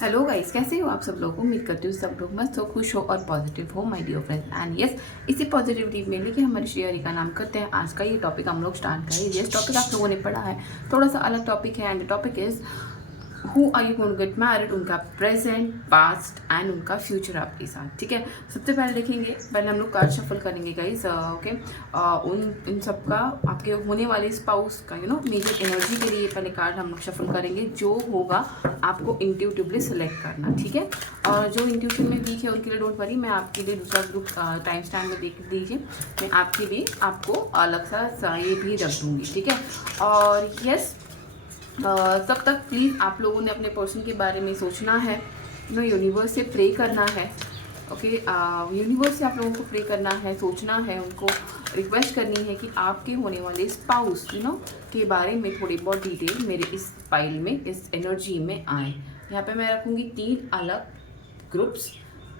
Hello guys, कैसे हो आप सब लोग। उम्मीद करती हूँ सब लोग मस्त हो, खुश हो और पॉजिटिव हो my dear friends. And yes, इसी पॉजिटिविटी में लेके हमारी शेयरी का नाम करते हैं। आज का ये टॉपिक हम लोग स्टार्ट करें। ये टॉपिक आप लोगों ने पढ़ा है, थोड़ा सा अलग टॉपिक है। And topic is who are you going to get married, उनका प्रेजेंट, पास्ट एंड उनका फ्यूचर आपके साथ। ठीक है, सबसे पहले देखेंगे, पहले हम लोग कार्ड शफल करेंगे गाइस। ओके, उन इन सब का आपके होने वाले स्पाउस का मेजर एनर्जी के लिए पहले कार्ड हम लोग शफल करेंगे। जो होगा आपको इंट्यूटिवली सेलेक्ट करना, ठीक है। और जो इंट्यूशन में वीक है उनके लिए डोंट वरी, मैं आपके लिए दूसरा ग्रुप टाइम स्टैंड में देख दीजिए, मैं आपके लिए आपको अलग सा ये भी रख दूँगी, ठीक है। और यस, तब तक प्लीज़ आप लोगों ने अपने पर्सन के बारे में सोचना है, यूनिवर्स से प्रे करना है। ओके, यूनिवर्स से आप लोगों को प्रे करना है, सोचना है, उनको रिक्वेस्ट करनी है कि आपके होने वाले स्पाउस के बारे में थोड़ी बहुत डिटेल मेरे इस फाइल में, इस एनर्जी में आए। यहाँ पे मैं रखूँगी 3 अलग ग्रुप्स।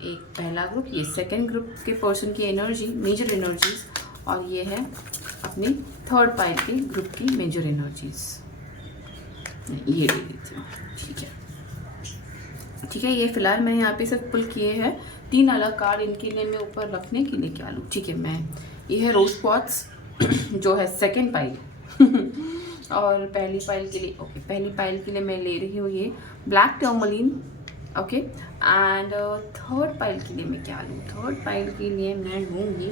एक पहला ग्रुप, ये सेकेंड ग्रुप के पर्सन की एनर्जी, मेजर एनर्जीज, और ये है अपनी थर्ड पाइल के ग्रुप की मेजर एनर्जीज। ये दे देती हूँ, ठीक है। ठीक है, ये फिलहाल मैंने यहाँ पे सिर्फ पुल किए हैं 3 अलग कार्ड, इनके लिए मैं ऊपर रखने के लिए क्या लूँ। ठीक है, मैं ये है रोज क्वार्ट्स जो है सेकंड पाइल और पहली पाइल के लिए, ओके, पहली पाइल के लिए मैं ले रही हूँ ये black tourmaline. Okay, and third pile के लिए मैं क्या लूँ। थर्ड पाइल के लिए मैं लूँगी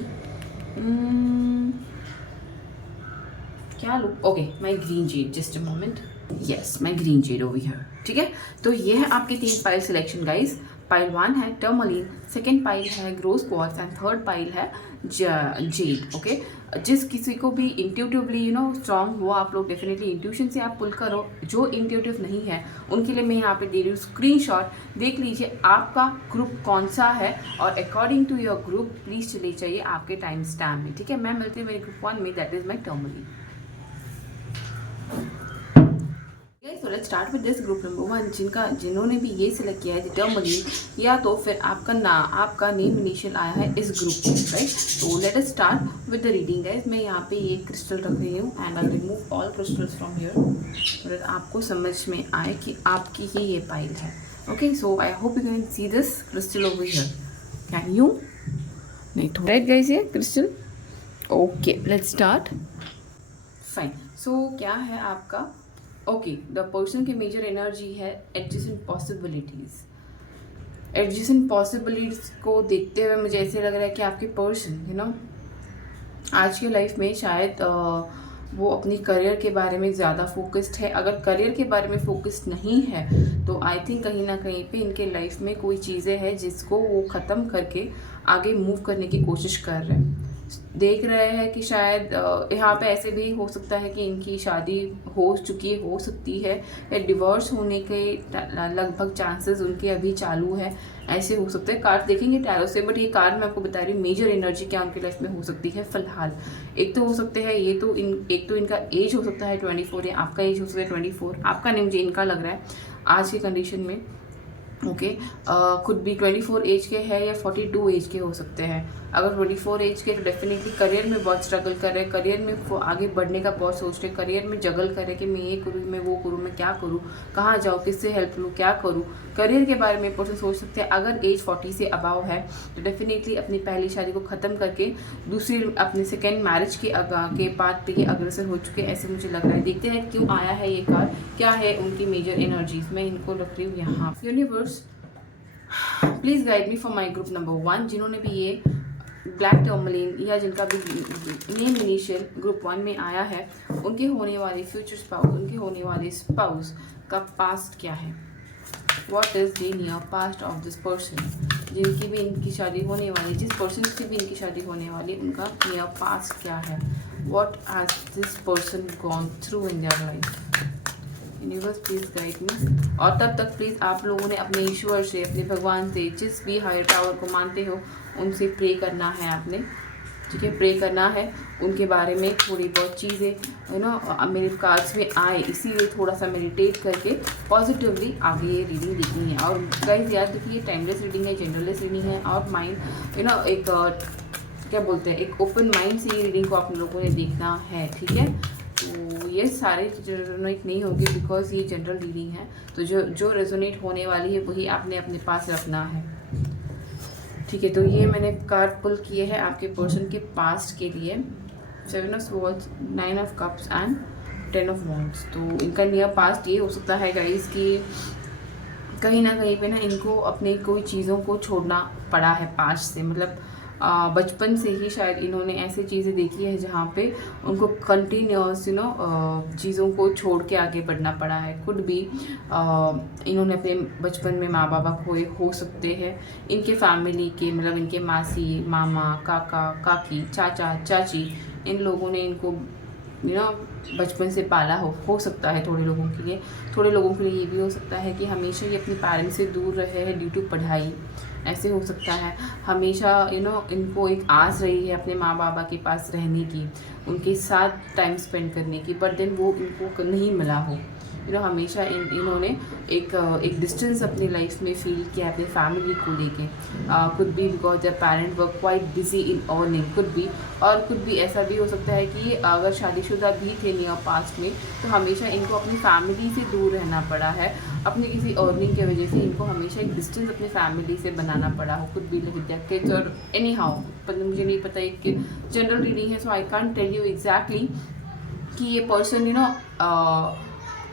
क्या लूँ। Okay, my green Z, just a moment. Yes, my green Z over here. ठीक है, तो ये है आपके 3 पाइल सिलेक्शन गाइस। पाइल 1 है टर्मलिन, सेकेंड पाइल है rose quartz and third pile है जेड। ओके, जिस किसी को भी इंट्यूटिवली स्ट्रांग हो, आप लोग डेफिनेटली इंट्यूशन से आप पुल करो। जो इंट्यूटिव नहीं है उनके लिए मैं यहाँ पे दे रही हूँ स्क्रीनशॉट, देख लीजिए आपका ग्रुप कौन सा है और according to your group please चले जाइए आपके टाइम स्टैम्प में। ठीक है, मैं मिलती हूँ मेरे ग्रुप 1 में, that is my tourmaline. So let's start with this group number 1, जिन्होंने भी ये सिलेक्ट किया है टर्मलिन, या तो फिर आपका नेम इनिशियल आया है इस ग्रुप में, राइट। तो let us start with the reading guys. मैं यहाँ पे ये क्रिस्टल रख रही हूँ and I remove all crystals from here so that आपको समझ में आए कि आपकी ही ये पाइल है। Okay, so I hope you can see this crystal over here. Can you? नहीं, थोड़ा राइट गाइस, ये crystal. Okay, let's start. Fine, so क्या है आपका। ओके, द पर्सन की मेजर एनर्जी है एडजेसेंट पॉसिबिलिटीज़। एडजेसेंट पॉसिबिलिटीज़ को देखते हुए मुझे ऐसे लग रहा है कि आपके पर्सन आज की लाइफ में शायद वो अपनी करियर के बारे में ज़्यादा फोकस्ड है। अगर करियर के बारे में फोकस्ड नहीं है तो आई थिंक कहीं ना कहीं पे इनके लाइफ में कोई चीज़ें हैं जिसको वो ख़त्म करके आगे मूव करने की कोशिश कर रहे हैं। देख रहे हैं कि शायद यहाँ पे ऐसे भी हो सकता है कि इनकी शादी हो चुकी हो सकती है, या डिवोर्स होने के लगभग चांसेस उनके अभी चालू है। ऐसे हो सकते हैं, कार्ड देखेंगे टैरो से, बट ये कार्ड मैं आपको बता रही हूँ मेजर एनर्जी क्या उनकी लाइफ में हो सकती है फिलहाल। एक तो हो सकते हैं ये तो एक तो इनका एज हो सकता है 24, या आपका एज हो सकता है 24। आपका नहीं, मुझे इनका लग रहा है आज की कंडीशन में। ओके, खुद भी 24 एज के हैं या 42 एज के हो सकते हैं। अगर 24 एज के तो डेफिनेटली करियर में बहुत स्ट्रगल कर रहे हैं, करियर में आगे बढ़ने का बहुत सोच रहे हैं, करियर में जगल कर रहे हैं कि मैं ये करूँ, मैं वो करूँ, मैं क्या करूँ, कहाँ जाऊँ, किससे हेल्प लूँ, क्या करूँ। करियर के बारे में पर्सन सोच सकते हैं। अगर एज 40 से अबाव है तो डेफिनेटली अपनी पहली शादी को ख़त्म करके दूसरी अपने सेकेंड मैरिज के बाद पे ये अग्रसर हो चुके, ऐसे मुझे लग रहा है। देखते हैं क्यों आया है ये कार्ड, क्या है उनकी मेजर एनर्जीज। मैं इनको रख रही हूँ यहाँ। Universe please guide me for my group number 1, जिन्होंने भी ये ब्लैक टर्मलिन या जिनका भी नेम इनिशियल ग्रुप 1 में आया है, उनके होने वाले फ्यूचर स्पाउस, उनके होने वाले स्पाउस का पास्ट क्या है। What is the near past of this person, जिनकी भी इनकी शादी होने वाली, जिस पर्सन से भी इनकी शादी होने वाली, उनका नियर पास्ट क्या है। What has this person gone through in their life. Universe please guide me. और तब तक प्लीज़ आप लोगों ने अपने ईश्वर से, अपने भगवान से, जिस भी हायर पावर को मानते हो उनसे प्रे करना है आपने। ठीक है, प्रे करना है उनके बारे में। थोड़ी बहुत चीज़ें मेरे कार्ड्स में आए, इसीलिए थोड़ा सा मेडिटेट करके पॉजिटिवली आगे ये रीडिंग देखनी है। और गाइस याद रखिए, टाइमलेस रीडिंग है, जेंडरलेस रीडिंग है, और माइंड एक क्या बोलते हैं, एक ओपन माइंड से ये रीडिंग को आप लोगों ने देखना है। ठीक है, तो ये सारे रेजोनेट नहीं होगी बिकॉज ये जनरल रीडिंग है, तो जो रेजोनेट होने वाली है वही आपने अपने पास रखना है, ठीक है। तो ये मैंने कार्ड पुल किए हैं आपके पर्सन के पास्ट के लिए, 7 of swords, 9 of cups and 10 of wands. तो इनका नियर पास्ट ये हो सकता है गाइस कि कहीं ना कहीं पे ना इनको अपने कोई चीज़ों को छोड़ना पड़ा है पास्ट से, मतलब बचपन से ही शायद इन्होंने ऐसी चीज़ें देखी है जहाँ पे उनको कंटिन्यूस चीज़ों को छोड़ के आगे बढ़ना पड़ा है। कुड भी इन्होंने अपने बचपन में माँ बाबा खोए हो सकते हैं, इनके फैमिली के मतलब इनके मासी, मामा, काका, काकी, चाचा, चाची, इन लोगों ने इनको बचपन से पाला हो सकता है। थोड़े लोगों के लिए ये भी हो सकता है कि हमेशा ये अपने पेरेंट्स से दूर रहे हैं ड्यू टू पढ़ाई, ऐसे हो सकता है। हमेशा इनको एक आस रही है अपने माँ बाबा के पास रहने की, उनके साथ टाइम स्पेंड करने की, बट देन वो इनको नहीं मिला हो। हमेशा इन्होंने एक डिस्टेंस अपनी लाइफ में फील किया अपने फैमिली को लेके। Could be because there parent were quite busy in earning, could भी ऐसा भी हो सकता है कि अगर शादीशुदा भी थे नियर पास्ट में तो हमेशा इनको अपनी फैमिली से दूर रहना पड़ा है, अपनी किसी अर्निंग की वजह से इनको हमेशा एक डिस्टेंस अपनी फैमिली से बनाना पड़ा हो। Could be like their kids और एनी हाउ, पर मुझे नहीं पता एक जनरल रीडिंग है, so I can't tell you exactly कि ये पर्सन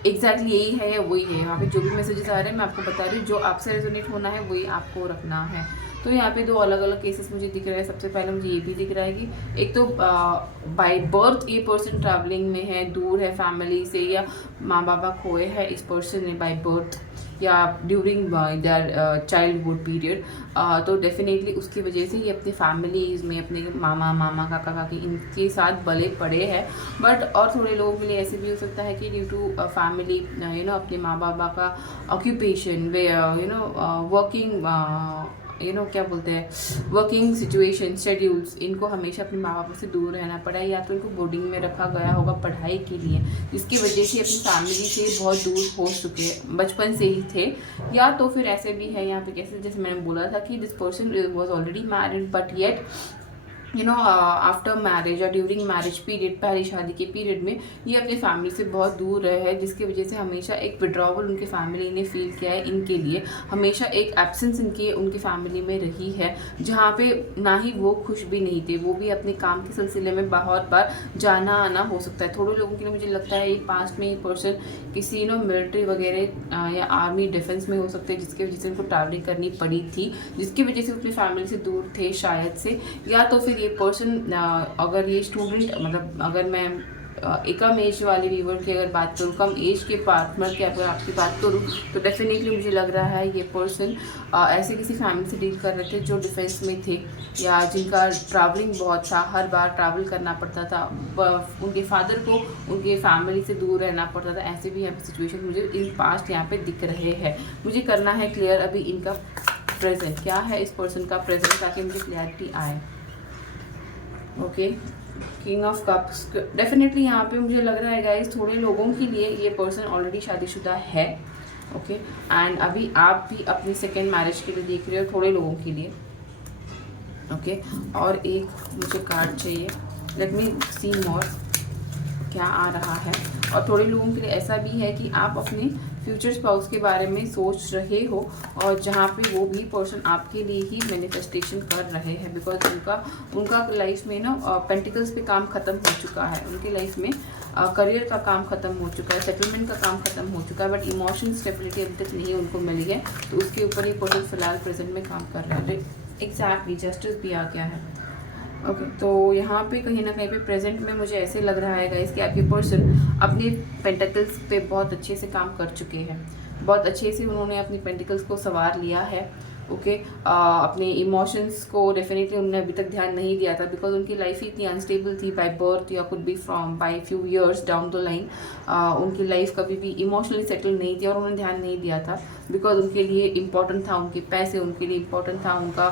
एग्जैक्टली यही है या वही है। यहाँ पे जो भी मैसेजेस आ रहे हैं मैं आपको बता रही हूँ, जो आपसे रेजोनेट होना है वही आपको रखना है। तो यहाँ पे 2 अलग अलग केसेस मुझे दिख रहे हैं। सबसे पहले मुझे ये भी दिख रहा है कि एक तो बाय बर्थ ये पर्सन ट्रैवलिंग में है, दूर है फैमिली से, या माँ बाबा खोए हैं इस पर्सन ने बाय बर्थ या ड्यूरिंग देयर चाइल्डहुड पीरियड। तो डेफिनेटली उसकी वजह से ये अपनी फैमिलीज़ में अपने मामा, काका, काकी इनके साथ बले पड़े हैं। बट और थोड़े लोगों के लिए ऐसे भी हो सकता है कि ड्यू टू फैमिली अपने माँ बाबा का ऑक्यूपेशन वे वर्किंग क्या बोलते हैं वर्किंग सिचुएशन शेड्यूल्स, इनको हमेशा अपने माँ बाप से दूर रहना पड़ा है, या तो इनको बोर्डिंग में रखा गया होगा पढ़ाई के लिए, जिसकी वजह से अपनी फैमिली से बहुत दूर हो चुके बचपन से ही थे। या तो फिर ऐसे भी है यहाँ पे कैसे, जैसे मैंने बोला था कि this person was already married but yet after marriage या ड्यूरिंग मैरिज पीरियड, पहली शादी के पीरियड में ये अपनी फैमिली से बहुत दूर रहे हैं, जिसकी वजह से हमेशा एक विड्रॉवल उनकी फैमिली ने फील किया है इनके लिए, हमेशा एक एब्सेंस उनकी फैमिली में रही है, जहाँ पे ना ही वो खुश भी नहीं थे, वो भी अपने काम के सिलसिले में बहुत बार जाना आना हो सकता है। थोड़े लोगों के लिए मुझे लगता है ये पास्ट में ये पर्सन किसी मिलिट्री वगैरह या आर्मी डिफेंस में हो सकते हैं, जिसकी वजह से उनको ट्रैवलिंग करनी पड़ी थी, जिसकी वजह से अपनी फैमिली से दूर थे शायद से। या तो फिर ये पर्सन अगर ये स्टूडेंट, मतलब अगर मैं एक कम एज वाले व्यूवर की अगर बात करूँ, कम एज के पार्टनर की अगर आपकी बात करूँ, तो डेफिनेटली मुझे लग रहा है ये पर्सन ऐसे किसी फैमिली से डील कर रहे थे जो डिफेंस में थे, या जिनका ट्रैवलिंग बहुत था, हर बार ट्रैवल करना पड़ता था, उनके फादर को उनके फैमिली से दूर रहना पड़ता था। ऐसे भी यहाँ पे सिचुएशन मुझे इन पास्ट यहाँ पे दिख रहे हैं। मुझे करना है क्लियर अभी इनका प्रेजेंट क्या है, इस पर्सन का प्रेजेंट, ताकि मुझे क्लैरिटी आए। Okay, king of cups, definitely यहाँ पे मुझे लग रहा है गाइस थोड़े लोगों के लिए ये पर्सन ऑलरेडी शादीशुदा है। ओके, एंड अभी आप भी अपनी सेकेंड मैरिज के लिए देख रहे हो थोड़े लोगों के लिए। ओके, और एक मुझे कार्ड चाहिए, लेट मी सी मोर क्या आ रहा है। और थोड़े लोगों के लिए ऐसा भी है कि आप अपने फ्यूचर स्पाउस के बारे में सोच रहे हो, और जहाँ पे वो भी पर्सन आपके लिए ही मैनिफेस्टेशन कर रहे हैं, बिकॉज उनका लाइफ में पेंटिकल्स पे काम ख़त्म हो चुका है, उनकी लाइफ में करियर का काम ख़त्म हो चुका है, सेटलमेंट का काम ख़त्म हो चुका है, बट इमोशनल स्टेबिलिटी अभी तक नहीं उनको मिली है, तो उसके ऊपर ये पर्सन फिलहाल प्रेजेंट में काम कर रहा है। एग्जैक्टली, जस्टिस भी आ गया है। ओके, तो यहाँ पे कहीं ना कहीं पे प्रेजेंट में मुझे ऐसे लग रहा है गाइस कि आपके पर्सन अपने पेंटिकल्स पे बहुत अच्छे से काम कर चुके हैं, बहुत अच्छे से उन्होंने अपनी पेंटिकल्स को संवार लिया है। ओके, अपने इमोशंस को डेफिनेटली उन्होंने अभी तक ध्यान नहीं दिया था, बिकॉज उनकी लाइफ ही इतनी अनस्टेबल थी बाय बर्थ, या could be from by few years down the line. उनकी लाइफ कभी भी इमोशनली सेटल नहीं थी और उन्होंने ध्यान नहीं दिया था, बिकॉज उनके लिए इंपॉर्टेंट था उनके पैसे, उनके लिए इंपॉर्टेंट था उनका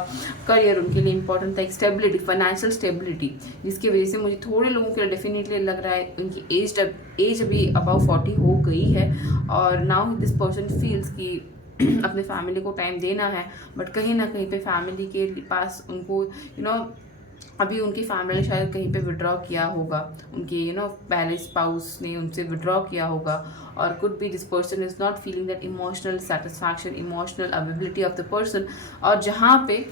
करियर, उनके लिए इंपॉर्टेंट था एक स्टेबिलिटी, फाइनेंशियल स्टेबिलिटी, जिसकी वजह से मुझे थोड़े लोगों के लिए डेफिनेटली लग रहा है उनकी एज अभी अबाउ 40 हो गई है, और नाउ दिस पर्सन फील्स कि अपने फैमिली को टाइम देना है, बट कहीं ना कहीं पे फैमिली के पास उनको अभी उनकी फैमिली ने शायद कहीं पे विड्रॉ किया होगा, उनके पहले स्पाउस ने उनसे विड्रॉ किया होगा, और could be this person is not feeling that emotional satisfaction, emotional availability of the person. और जहाँ पे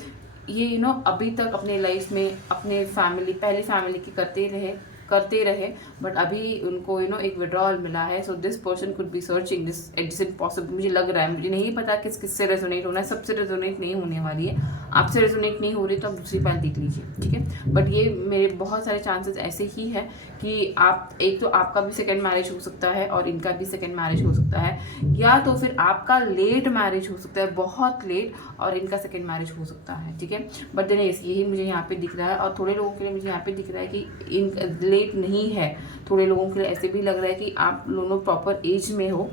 ये अभी तक अपने लाइफ में अपने फैमिली, पहली फैमिली की करते रहे, बट अभी उनको एक विड्रॉल मिला है। So this person could be searching this, it's impossible, मुझे लग रहा है, मुझे नहीं पता किससे रेजोनेट होना है, सबसे रेजोनेट नहीं होने वाली है, आपसे रेजोनेट नहीं हो रही तो आप दूसरी पाल देख लीजिए, ठीक है। बट ये मेरे बहुत सारे चांसेस ऐसे ही है कि आप, एक तो आपका भी सेकेंड मैरिज हो सकता है और इनका भी सेकेंड मैरिज हो सकता है, या तो फिर आपका लेट मैरिज हो सकता है, बहुत लेट, और इनका सेकेंड मैरिज हो सकता है, ठीक है। बट देन यही मुझे यहाँ पे दिख रहा है, और थोड़े लोगों के लिए मुझे यहाँ पे दिख रहा है कि इन लेट नहीं है, थोड़े लोगों के लिए ऐसे भी लग रहा है कि आप दोनों प्रॉपर एज में हो।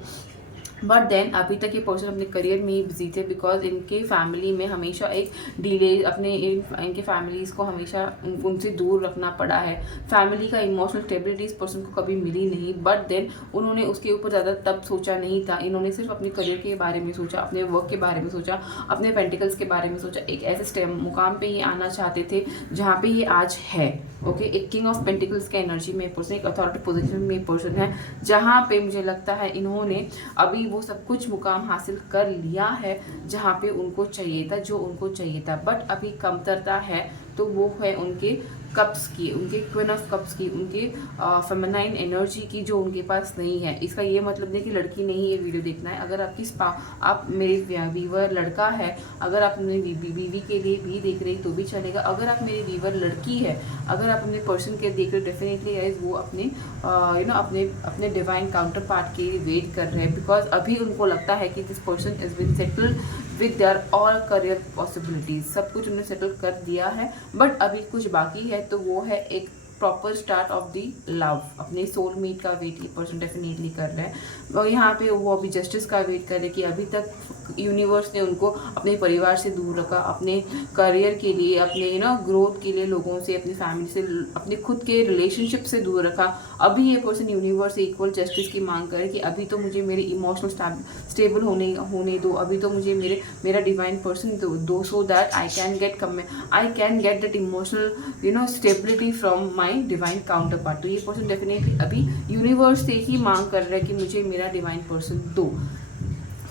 बट देन अभी तक ये पर्सन अपने करियर में ही बिजी थे, बिकॉज इनके फैमिली में हमेशा एक डिले, इनके फैमिलीज़ को हमेशा उनसे दूर रखना पड़ा है। फैमिली का इमोशनल स्टेबिलिटी इस पर्सन को कभी मिली नहीं, बट देन उन्होंने उसके ऊपर ज़्यादा तब सोचा नहीं था, इन्होंने सिर्फ अपने करियर के बारे में सोचा, अपने वर्क के बारे में सोचा, अपने पेंटिकल्स के बारे में सोचा। एक ऐसे मुकाम पर ये आना चाहते थे जहाँ पर ये आज है, ओके। एक किंग ऑफ पेंटिकल्स के एनर्जी में पर्सन, एक अथॉरिटी पोजीशन में पर्सन है, जहाँ पे मुझे लगता है इन्होंने अभी वो सब कुछ मुकाम हासिल कर लिया है जहाँ पे उनको चाहिए था, जो उनको चाहिए था। बट अभी कमतरता है, तो वो है उनके कप्स की, उनके क्वीन ऑफ कप्स की, उनके फेमिनाइन एनर्जी की, जो उनके पास नहीं है। इसका ये मतलब नहीं कि लड़की नहीं ये वीडियो देखना है। अगर आपकी आप मेरे वीवर लड़का है, अगर आप अपने बीवी के लिए भी देख रही तो भी चलेगा। अगर आप मेरी वीवर लड़की है, अगर आप अपने पर्सन के देख रहे हो, डेफिनेटली गाइस वो अपने अपने डिवाइन काउंटर पार्ट के लिए वेट कर रहे हैं, बिकॉज अभी उनको लगता है कि this person is been settled with their all career possibilities. सब कुछ उन्होंने सेटल कर दिया है, बट अभी कुछ बाकी है, तो वो है एक proper start of the love. अपने सोलमेट का वेट ये पर्सन डेफिनेटली कर रहे हैं, और यहाँ पे वो अभी जस्टिस का वेट कर रहे हैं कि अभी तक यूनिवर्स ने उनको अपने परिवार से दूर रखा, अपने करियर के लिए, अपने ग्रोथ के लिए लोगों से, अपनी फैमिली से, अपने खुद के रिलेशनशिप से दूर रखा। अभी ये पर्सन यूनिवर्स से इक्वल जस्टिस की मांग करे कि अभी तो मुझे मेरे इमोशनल स्टेबल होने दो, अभी तो मुझे मेरा डिवाइन पर्सन दो, so that I can get that emotional stability from my divine counter part. तो ये पर्सन डेफिनेटली अभी यूनिवर्स से ही मांग कर रहा है कि मुझे मेरा डिवाइन पर्सन दो,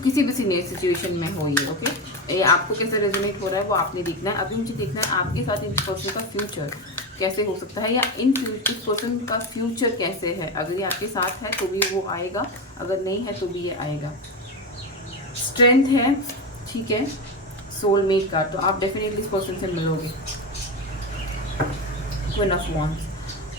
किसी भी सिचुएशन में हो ये, ओके। ये आपको कैसे रेजोनेट हो रहा है वो आपने देखना है। अभी मुझे देखना है आपके साथ इस पर्सन का फ्यूचर कैसे हो सकता है, या इस पर्सन का फ्यूचर कैसे है। अगर ये आपके साथ है तो भी वो आएगा, अगर नहीं है तो भी ये आएगा। स्ट्रेंथ है, ठीक है, सोलमेट का, तो आप डेफिनेटली इस पर्सन से मिलोगे। Queen of wands,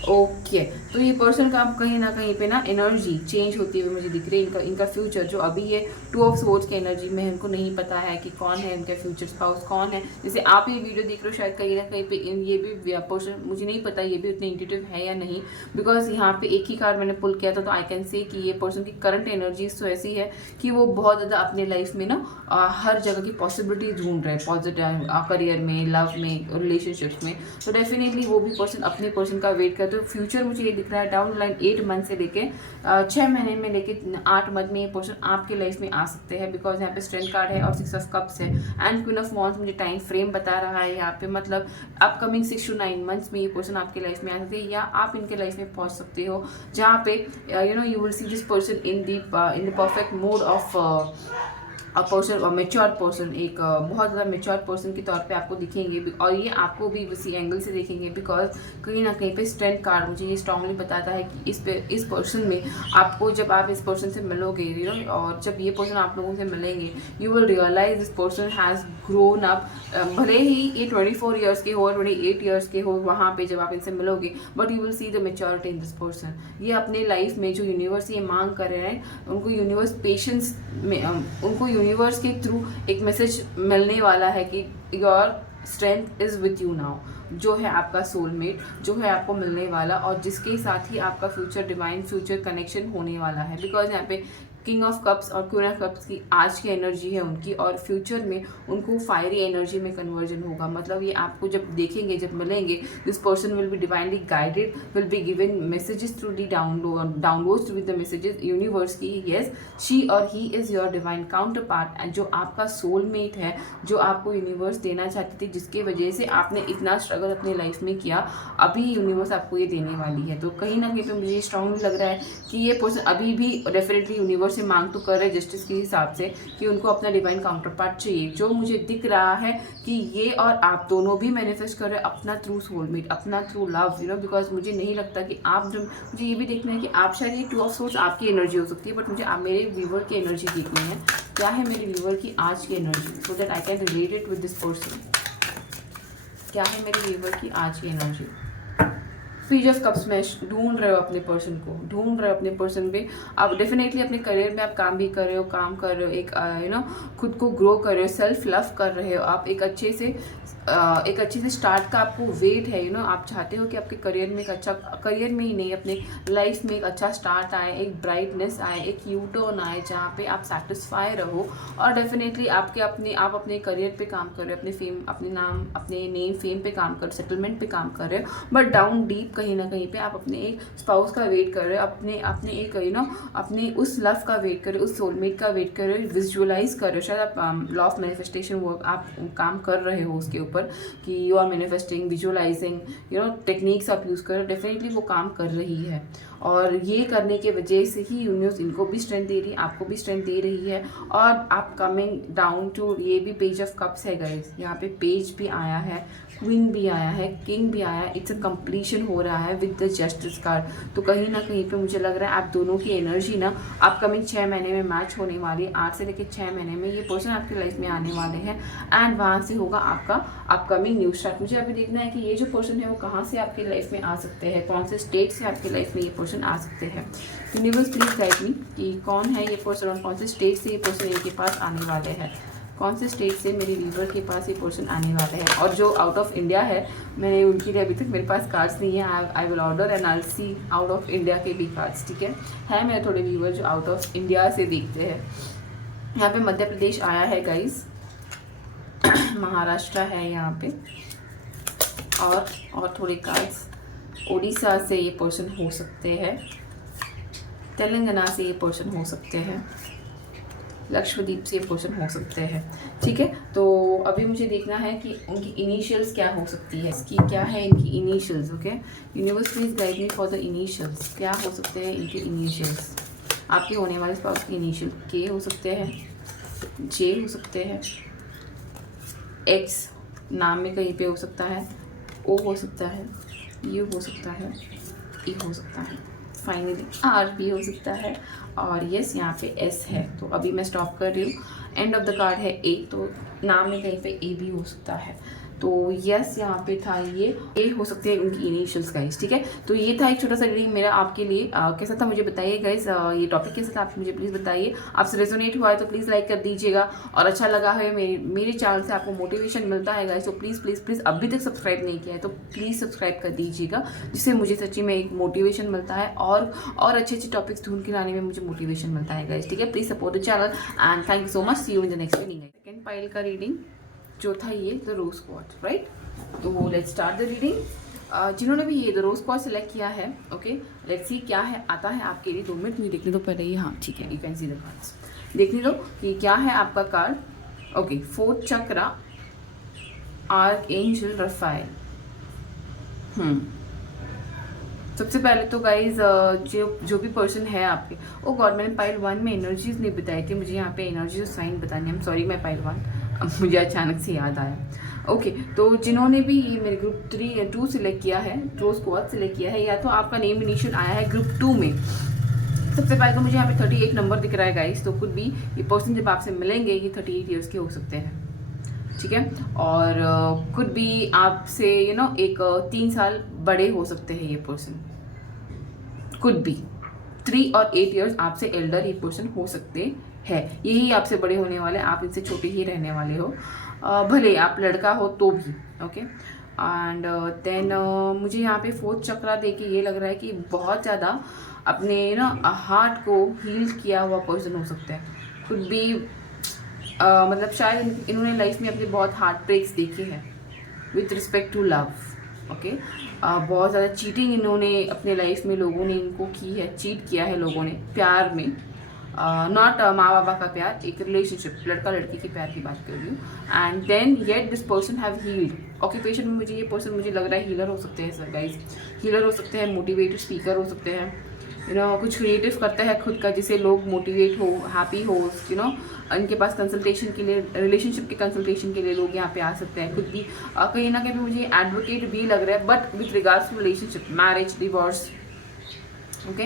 okay. तो ये पर्सन का अब कहीं ना कहीं पे ना एनर्जी चेंज होती हुई मुझे दिख रही है। इनका फ्यूचर जो अभी ये 2 ऑफ सोर्ड्स की एनर्जी में है, इनको नहीं पता है कि कौन है इनका फ्यूचर स्पाउस, कौन है। जैसे आप ये वीडियो देख रहे हो, शायद कहीं ना कहीं पे ये भी पर्सन, मुझे नहीं पता ये भी उतने इंट्यूटिव है या नहीं, बिकॉज यहाँ पे एक ही कार्ड मैंने पुल किया था, तो आई कैन से कि ये पर्सन की करंट एनर्जीज तो ऐसी है कि वो बहुत ज़्यादा अपने लाइफ में ना हर जगह की पॉसिबिलिटी ढूंढ रहे हैं, पॉजिटिव करियर में, लव में, रिलेशनशिप्स में। तो डेफिनेटली वो भी पर्सन अपने पर्सन का वेट करते हो। फ्यूचर मुझे ये दिख रहा है डाउन लाइन 8 मंथ से लेके 6 महीने में लेके 8 मंथ में ये पर्सन आपके लाइफ में आ सकते हैं, बिकॉज यहाँ पे स्ट्रेंथ कार्ड है और 6 ऑफ कप्स है एंड क्वीन ऑफ वॉन्ड्स मुझे टाइम फ्रेम बता रहा है यहाँ पे, मतलब अपकमिंग 6 to 9 मंथ्स में ये पर्सन आपके लाइफ में आ सकते हैं, या आप इनके लाइफ में पहुँच सकते हो, जहाँ पे you will see this person in the perfect mode of person, mature person, एक बहुत ज़्यादा मेच्योर पर्सन के तौर पे आपको दिखेंगे, और ये आपको भी उसी एंगल से देखेंगे, बिकॉज कहीं ना कहीं पे स्ट्रेंथ कार्ड मुझे ये स्ट्रांगली बताता है कि इस पर्सन में आपको, जब आप इस पर्सन से मिलोगे और जब ये पर्सन आप लोगों से मिलेंगे, you will realise this person has grown up. भले ही ये 24 ईयर्स के हो, 28 ईयर्स के हो, वहाँ पे जब आप इनसे मिलोगे, but you will see the maturity in this person. ये अपने लाइफ में जो यूनिवर्स ये मांग कर रहे हैं, उनको यूनिवर्स पेशेंस में, उनको यूनिवर्स के थ्रू एक मैसेज मिलने वाला है कि your strength is with you now, जो है आपका सोलमेट, जो है आपको मिलने वाला, और जिसके साथ ही आपका फ्यूचर डिवाइन फ्यूचर कनेक्शन होने वाला है। बिकॉज यहाँ पे किंग ऑफ कप्स और क्वीन ऑफ कप्स की आज की एनर्जी है उनकी, और फ्यूचर में उनको फायरी एनर्जी में कन्वर्जन होगा। मतलब ये आपको जब देखेंगे, जब मिलेंगे, this person will be divinely guided, will be given messages through the downloads with the messages universe की। येस, शी और he is your divine counter part, and जो आपका सोलमेट है, जो आपको यूनिवर्स देना चाहती थी, जिसके वजह से आपने इतना स्ट्रगल अपने लाइफ में किया, अभी यूनिवर्स आपको ये देने वाली है। तो कहीं ना कहीं पे मुझे स्ट्रांगली लग रहा है कि ये पर्सन अभी भी डेफिनेटली यूनिवर्स से मांग तो कर रहे हैं जस्टिस के हिसाब से कि उनको अपना डिवाइन काउंटर पार्ट चाहिए। जो मुझे दिख रहा है कि ये और आप दोनों भी मैनिफेस्ट कर रहे हैं अपना थ्रू सोलमेट, अपना थ्रू लव, बिकॉज मुझे नहीं लगता कि आप, जो मुझे ये भी देखना है कि आप शायद ये टू ऑफ सोर्स आपकी एनर्जी हो सकती है, बट मुझे आप मेरे व्यूवर की एनर्जी देखनी है। क्या है मेरे व्यूवर की आज की energy, so that I can relate it with this person. क्या है मेरे व्यूवर की आज की एनर्जी? पेज ऑफ कप्स में ढूंढ रहे हो अपने पर्सन को, ढूंढ रहे हो अपने पर्सन पे। आप डेफिनेटली अपने करियर में आप काम भी कर रहे हो, काम कर रहे हो, एक खुद को ग्रो कर रहे हो, सेल्फ लव कर रहे हो आप, एक अच्छे से स्टार्ट का आपको वेट है। आप चाहते हो कि आपके करियर में एक अच्छा, करियर में ही नहीं अपने लाइफ में एक अच्छा स्टार्ट आए, एक ब्राइटनेस आए, एक यू टर्न आए, जहाँ पे आप सेटिस्फाई रहो। और डेफिनेटली आप अपने करियर पे काम कर रहे हो, अपने फेम, अपने नाम, अपने नेम फेम पे काम कर रहे हो, सेटलमेंट पे काम कर रहे हो, बट डाउन डीप कहीं ना कहीं पे आप अपने एक स्पाउस का वेट कर रहे हो, अपने एक अपने उस लव का वेट कर रहे हो, उस सोलमेट का वेट कर रहे हो, विजुअलाइज कर रहे हो। शायद आप लॉ ऑफ मैनिफेस्टेशन वर्क आप काम कर रहे हो उसके ऊपर कि you are manifesting, visualising, techniques आप यूज़ कर रहे हो, डेफिनेटली वो काम कर रही है। और ये करने के वजह से ही यूनिवर्स इनको भी स्ट्रेंथ दे रही है, आपको भी स्ट्रेंथ दे रही है। और आप कमिंग डाउन टू, ये भी पेज ऑफ कप्स है गाइस, यहाँ पे पेज भी आया है, क्वीन भी आया है, किंग भी आया है, इट्स अ कंप्लीशन हो रहा है विद द जस्टिस कार्ड। तो कहीं ना कहीं पे मुझे लग रहा है आप दोनों की एनर्जी ना अपकमिंग 6 महीने में मैच होने वाली है। 8 से लेकर 6 महीने में ये पर्सन आपकी लाइफ में आने वाले हैं, एंड वहाँ से होगा आपका अपकमिंग न्यू स्टार्ट। मुझे अभी देखना है कि ये जो पर्सन है वो कहाँ से आपकी लाइफ में आ सकते हैं, कौन से स्टेट से आपकी लाइफ में ये पर्सन आ सकते हैं। यूनिवर्स प्लीज गाइड मी कि कौन है ये पर्सन और कौन से स्टेट से ये पर्सन इनके पास आने वाले हैं, कौन से स्टेट से मेरे व्यूवर के पास ये पर्सन आने वाले हैं। और जो आउट ऑफ इंडिया है, मैंने उनके लिए अभी तक मेरे पास कार्ड्स नहीं है, I will order and I see out of India के भी कार्ड्स, ठीक है मेरे थोड़े व्यूवर जो आउट ऑफ इंडिया से देखते हैं। यहाँ पे मध्य प्रदेश आया है गाइस, महाराष्ट्र है यहाँ पे, और थोड़े कार्ड्स उड़ीसा से ये पर्सन हो सकते हैं, तेलंगाना से ये पर्सन हो सकते हैं, लक्षद्वीप से पर्सन हो सकते हैं, ठीक है। तो अभी मुझे देखना है कि उनकी इनिशियल्स क्या हो सकती है, इसकी क्या है इनकी initials. Okay, universe please guide me for the initials, क्या हो सकते हैं इनके इनिशियल्स। आपके होने वाले स्पाउस के इनिशियल के हो सकते हैं, जे हो सकते हैं, एक्स नाम में कहीं पे हो सकता है, ओ हो सकता है, यू हो सकता है, ई हो सकता है, फाइनली आर भी हो सकता है, और यस यहाँ पे एस है। तो अभी मैं स्टॉप कर रही हूँ। एंड ऑफ द कार्ड है ए, तो नाम में कहीं पे ए भी हो सकता है। तो यस यहाँ पे था ये ए हो सकते हैं उनकी इनिशियल्स गाइस, ठीक है। तो ये था एक छोटा सा रीडिंग मेरा आपके लिए। कैसा था मुझे बताइए गाइस, ये टॉपिक कैसा था आप मुझे प्लीज़ बताइए। आपसे रेजोनेट हुआ है तो प्लीज़ लाइक कर दीजिएगा, और अच्छा लगा है मेरे चैनल से आपको मोटिवेशन मिलता है गाइस, तो प्लीज़ प्लीज़ प्लीज़ अभी तक सब्सक्राइब नहीं किया है तो प्लीज़ सब्सक्राइब कर दीजिएगा, जिससे मुझे सच्ची में एक मोटिवेशन मिलता है, और अच्छे अच्छे टॉपिक्स ढूंढ के लाने में मुझे मोटिवेशन मिलता है गाइस, ठीक है। Please support the channel and thank you so much, see you in the next reading. Second pile का रीडिंग जो था ये द रोज क्वार्ट्ज, राइट। तो लेट्स स्टार्ट द रीडिंग। जिन्होंने भी ये द रोज क्वार्ट्ज सेलेक्ट किया है, ओके लेट्स सी क्या है आता है आपके लिए। 2 मिनट मुझे देखने दो पहले ही, हाँ ठीक है, you can see the cards, देखने दो कि क्या है आपका कार्ड। ओके, 4th चक्रा, आर्क एंजल रफाइल। सबसे पहले तो गाइज जो भी पर्सन है आपके, ओ गॉड मैंने पाइल 1 में एनर्जीज नहीं बताई थी, मुझे यहाँ पे एनर्जी साइन बतानी है, सॉरी मैं पाइल 1 अब मुझे अचानक से याद आया। ओके, तो जिन्होंने भी ये मेरे ग्रुप 3 या 2 सिलेक्ट किया है, रोज क्वार्ट्ज सिलेक्ट किया है, या तो आपका नेम इनिशियल आया है ग्रुप 2 में। सबसे पहले तो मुझे यहाँ पे 38 नंबर दिख रहा है गाइस, तो कुछ भी ये पर्सन जब आपसे मिलेंगे ये 38 ईयर्स के हो सकते हैं, ठीक है। और कुछ भी आपसे एक 3 साल बड़े हो सकते हैं ये पर्सन, कुछ भी 3 और 8 ईयर्स आपसे एल्डर ये पर्सन हो सकते हैं, यही आपसे बड़े होने वाले, आप इनसे छोटे ही रहने वाले हो, भले आप लड़का हो तो भी, ओके। एंड देन मुझे यहाँ पे 4th चक्रा देके ये लग रहा है कि बहुत ज़्यादा अपने ना हार्ट को हील किया हुआ पर्सन हो सकता है। कुड बी मतलब शायद इन्होंने लाइफ में अपने बहुत हार्ट ब्रेक्स देखे हैं with respect to love. Okay, बहुत ज़्यादा चीटिंग इन्होंने अपने लाइफ में लोगों ने इनको की है, चीट किया है लोगों ने प्यार में। नॉट माँ बाबा का प्यार, एक रिलेशनशिप, लड़का लड़की के प्यार की बात कर रही हूँ। And then yet this person have healed. Occupation में मुझे ये पर्सन मुझे लग रहा है हीलर हो सकते हैं सर गाइज, हीलर हो सकते हैं, मोटिवेटेड स्पीकर हो सकते हैं, कुछ क्रिएटिव करता है खुद का जिससे लोग मोटिवेट हो, हैप्पी हो। इनके पास कंसल्टेशन के लिए, रिलेशनशिप के कंसल्टेशन के लिए लोग यहाँ पे आ सकते हैं। खुद भी कहीं ना कहीं मुझे एडवोकेट भी लग रहा है, but with regards to relationship, marriage, divorce. Okay,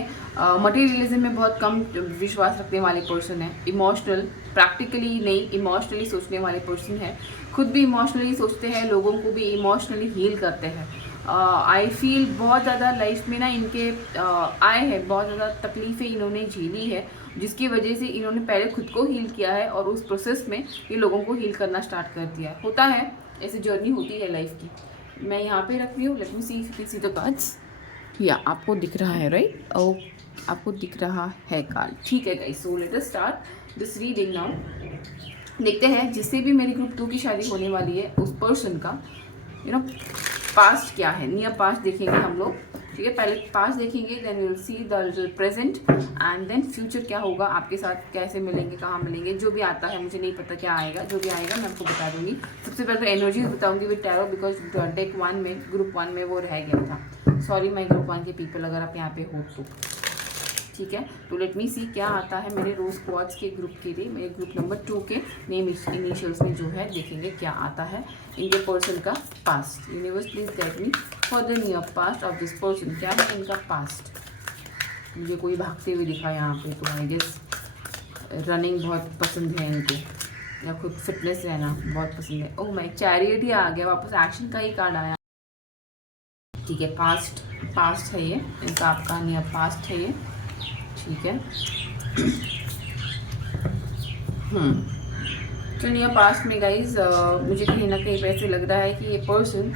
materialism में बहुत कम विश्वास रखने वाले पर्सन है। इमोशनल, प्रैक्टिकली नहीं, इमोशनली सोचने वाले पर्सन है। खुद भी इमोशनली सोचते हैं, लोगों को भी इमोशनली हील करते हैं। आई फील बहुत ज़्यादा लाइफ में ना इनके आए हैं, बहुत ज़्यादा तकलीफ़ें इन्होंने झेली है, जिसकी वजह से इन्होंने पहले खुद को हील किया है और उस प्रोसेस में ये लोगों को हील करना स्टार्ट कर दिया। होता है, ऐसी जर्नी होती है लाइफ की। मैं यहाँ पे रख रही हूँ, late me see if you can see the cards. या आपको दिख रहा है राइट? ओ, आपको दिख रहा है कार्ड, ठीक है guys. So let us start this reading now. देखते हैं जिससे भी मेरी ग्रुप 2 की शादी होने वाली है उस पर्सन का पास्ट क्या है, नियर पास्ट देखेंगे हम लोग, ठीक है। पहले पास्ट देखेंगे, then we will see the present and then future क्या होगा आपके साथ, कैसे मिलेंगे, कहाँ मिलेंगे, जो भी आता है। मुझे नहीं पता क्या आएगा, जो भी आएगा मैं आपको बता दूंगी। सबसे पहले तो एनर्जीज बताऊंगी विद टैरो, बिकॉज डेक 1 में, ग्रुप 1 में वो रह गया था। सॉरी माई ग्रुप 1 के पीपल, अगर आप यहाँ पे हो तो, ठीक है। तो लेट मी सी क्या आता है मेरे रोज क्वाड्स के ग्रुप के लिए। मेरे ग्रुप नंबर 2 के नेम इनिशियल्स में जो है, देखेंगे क्या आता है इनके पर्सन का past. Universe please guide me for the near past of this person. क्या है इनका पास्ट? मुझे कोई भागते हुए दिखा यहाँ पे, तो आई गेस रनिंग बहुत पसंद है इनको, या खुद फिटनेस रहना बहुत पसंद है। ओह माय, चैरियट ही आ गया वापस, एक्शन का ही कार्ड आया, ठीक है। पास्ट है ये इनका, आपका नियर पास्ट है ये, ठीक है। तो नियर पास्ट में गाइज मुझे कहीं ना कहीं वैसे लग रहा है कि ये पर्सन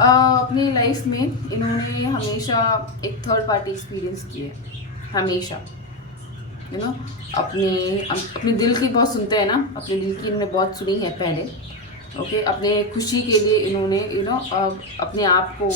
अपनी लाइफ में इन्होंने हमेशा एक थर्ड पार्टी एक्सपीरियंस किए, हमेशा अपने दिल की बहुत सुनते हैं ना, अपने दिल की इन्होंने बहुत सुनी है पहले। ओके, अपने खुशी के लिए इन्होंने अपने आप को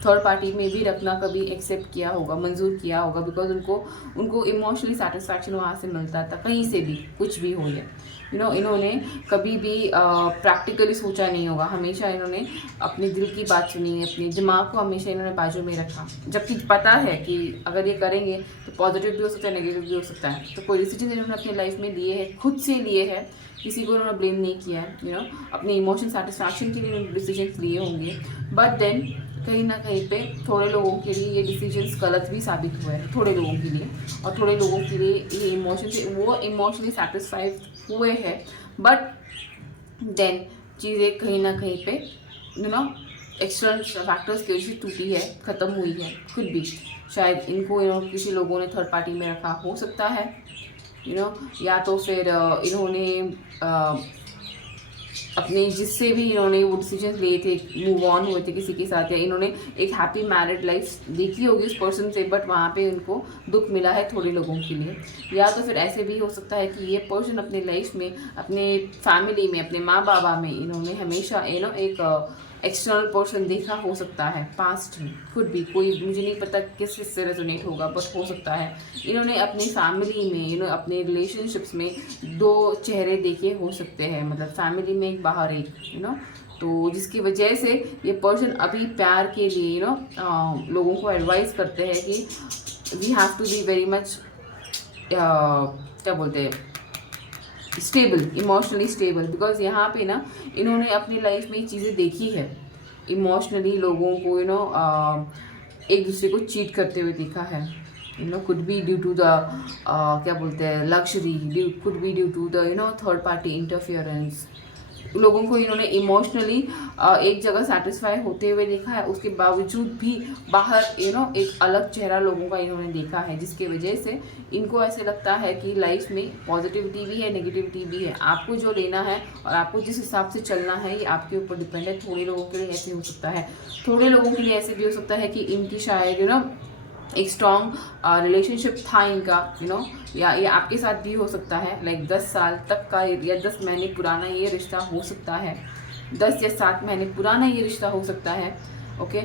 थर्ड पार्टी में भी रखना कभी एक्सेप्ट किया होगा, मंजूर किया होगा, बिकॉज उनको इमोशनली सेटिस्फैक्शन वहाँ से मिलता था, कहीं से भी कुछ भी हो जाए। इन्होंने कभी भी प्रैक्टिकली सोचा नहीं होगा, हमेशा इन्होंने अपने दिल की बात सुनी है, अपने दिमाग को हमेशा इन्होंने बाजू में रखा, जबकि पता है कि अगर ये करेंगे तो पॉजिटिव भी हो सकता है, नेगेटिव भी हो सकता है। तो कोई डिसीजन इन्होंने अपनी लाइफ में लिए है, खुद से लिए है, किसी को उन्होंने ब्लेम नहीं किया है। अपने इमोशन सेटिस्फैक्शन के लिए उन्होंने डिसीजन लिए होंगे, बट देन कहीं ना कहीं पे थोड़े लोगों के लिए ये डिसीजंस गलत भी साबित हुए हैं, थोड़े लोगों के लिए, और थोड़े लोगों के लिए ये इमोशन से वो इमोशनली सेटिस्फाइड हुए हैं, बट देन चीज़ें कहीं ना कहीं पे एक्सटर्नल फैक्टर्स की वजह से टूटी है, ख़त्म हुई है। खुद भी शायद इनको किसी लोगों ने थर्ड पार्टी में रखा हो सकता है, या तो फिर इन्होंने अपने जिससे भी इन्होंने वो डिसीजन लिए थे, मूव ऑन हुए थे किसी के साथ, या इन्होंने एक हैप्पी मैरिड लाइफ देखी होगी उस पर्सन से, बट वहाँ पे उनको दुख मिला है थोड़े लोगों के लिए। या तो फिर ऐसे भी हो सकता है कि ये पर्सन अपने लाइफ में, अपने फैमिली में, अपने माँ बाबा में इन्होंने हमेशा एक एक्सटर्नल पर्सन देखा हो सकता है पास्ट में। खुद भी कोई, मुझे नहीं पता किस से रेजोनेट होगा, बट हो सकता है इन्होंने अपनी फैमिली में, अपने रिलेशनशिप्स में 2 चेहरे देखे हो सकते हैं, मतलब फैमिली में एक, बाहर एक, तो जिसकी वजह से ये पर्सन अभी प्यार के लिए लोगों को एडवाइस करते हैं कि we have to be very much, क्या बोलते हैं, स्टेबल, इमोशनली स्टेबल, बिकॉज यहाँ पे ना इन्होंने अपनी लाइफ में चीज़ें देखी है, इमोशनली लोगों को एक दूसरे को चीट करते हुए देखा है। Could be due to the क्या बोलते हैं, luxury, could be due to the third party interference. लोगों को इन्होंने इमोशनली एक जगह सेटिस्फाई होते हुए देखा है, उसके बावजूद भी बाहर एक अलग चेहरा लोगों का इन्होंने देखा है, जिसकी वजह से इनको ऐसे लगता है कि लाइफ में पॉजिटिविटी भी है, नेगेटिविटी भी है। आपको जो लेना है और आपको जिस हिसाब से चलना है ये आपके ऊपर डिपेंड है। थोड़े लोगों के लिए ऐसे हो सकता है, थोड़े लोगों के लिए ऐसे भी हो सकता है कि इनकी शायद एक स्ट्रॉन्ग रिलेशनशिप था इनका, या ये आपके साथ भी हो सकता है, लाइक 10 साल तक का या 10 महीने पुराना ये रिश्ता हो सकता है, 10 या 7 महीने पुराना ये रिश्ता हो सकता है। ओके,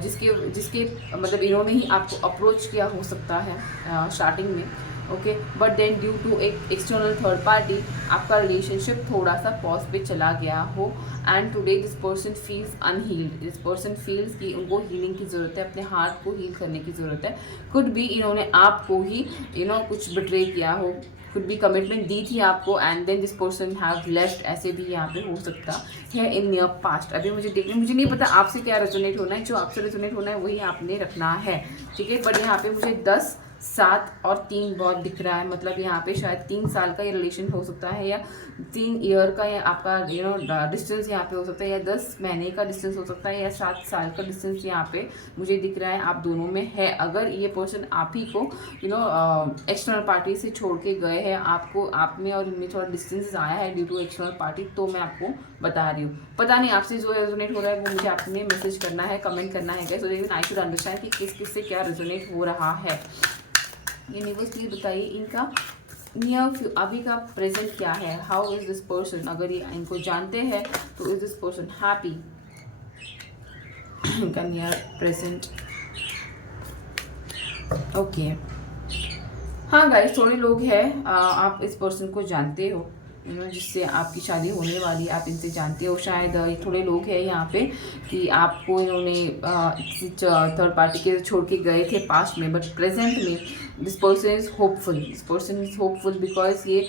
जिसके जिसके मतलब इन्होंने ही आपको अप्रोच किया हो सकता है स्टार्टिंग में। Okay, but then due to एक एक्सटर्नल थर्ड पार्टी आपका रिलेशनशिप थोड़ा सा पॉज पे चला गया हो, and today this person feels unhealed, this person feels कि उनको हीलिंग की ज़रूरत है, अपने हार्ट को हील करने की ज़रूरत है। कुड भी इन्होंने आपको ही कुछ बिट्रे किया हो, कुड भी कमिटमेंट दी थी आपको, and then this person have left, ऐसे भी यहाँ पे हो सकता है इन नियर पास्ट। अभी मुझे नहीं पता आपसे क्या रेजोनेट होना है, जो आपसे रेजोनेट होना है वही आपने रखना है, ठीक है। बट यहाँ पे मुझे 10, 7 और 3 बहुत दिख रहा है, मतलब यहाँ पे शायद 3 साल का ये रिलेशन हो सकता है, या 3 ईयर का या आपका डिस्टेंस यहाँ पे हो सकता है, या 10 महीने का डिस्टेंस हो सकता है, या 7 साल का डिस्टेंस यहाँ पे मुझे दिख रहा है आप दोनों में है। अगर ये पर्सन आप ही को एक्सटर्नल पार्टी से छोड़ के गए हैं, आपको आप में और इनमें थोड़ा डिस्टेंस आया है ड्यू टू एक्सटर्नल पार्टी, तो मैं आपको बता रही हूँ। पता नहीं आपसे जो रेजोनेट हो रहा है वो मुझे आपने मैसेज करना है, कमेंट करना है, so then I should understand कि किस किस से क्या रेजोनेट हो रहा है। यूनिवर्स प्लीज बताइए इनका नियर अभी का प्रेजेंट क्या है, हाउ इज दिस पर्सन, अगर ये इनको जानते हैं तो इज दिस पर्सन हैप्पी, इनका नियर प्रेजेंट। ओके, हाँ गाइस, थोड़े लोग हैं आप इस पर्सन को जानते हो, जिससे आपकी शादी होने वाली, आप इनसे जानते हो शायद। थोड़े लोग हैं यहाँ पे कि आपको इन्होंने थर्ड पार्टी के छोड़ के गए थे पास्ट में, बट प्रेजेंट में this person is hopeful, this person is hopeful because ये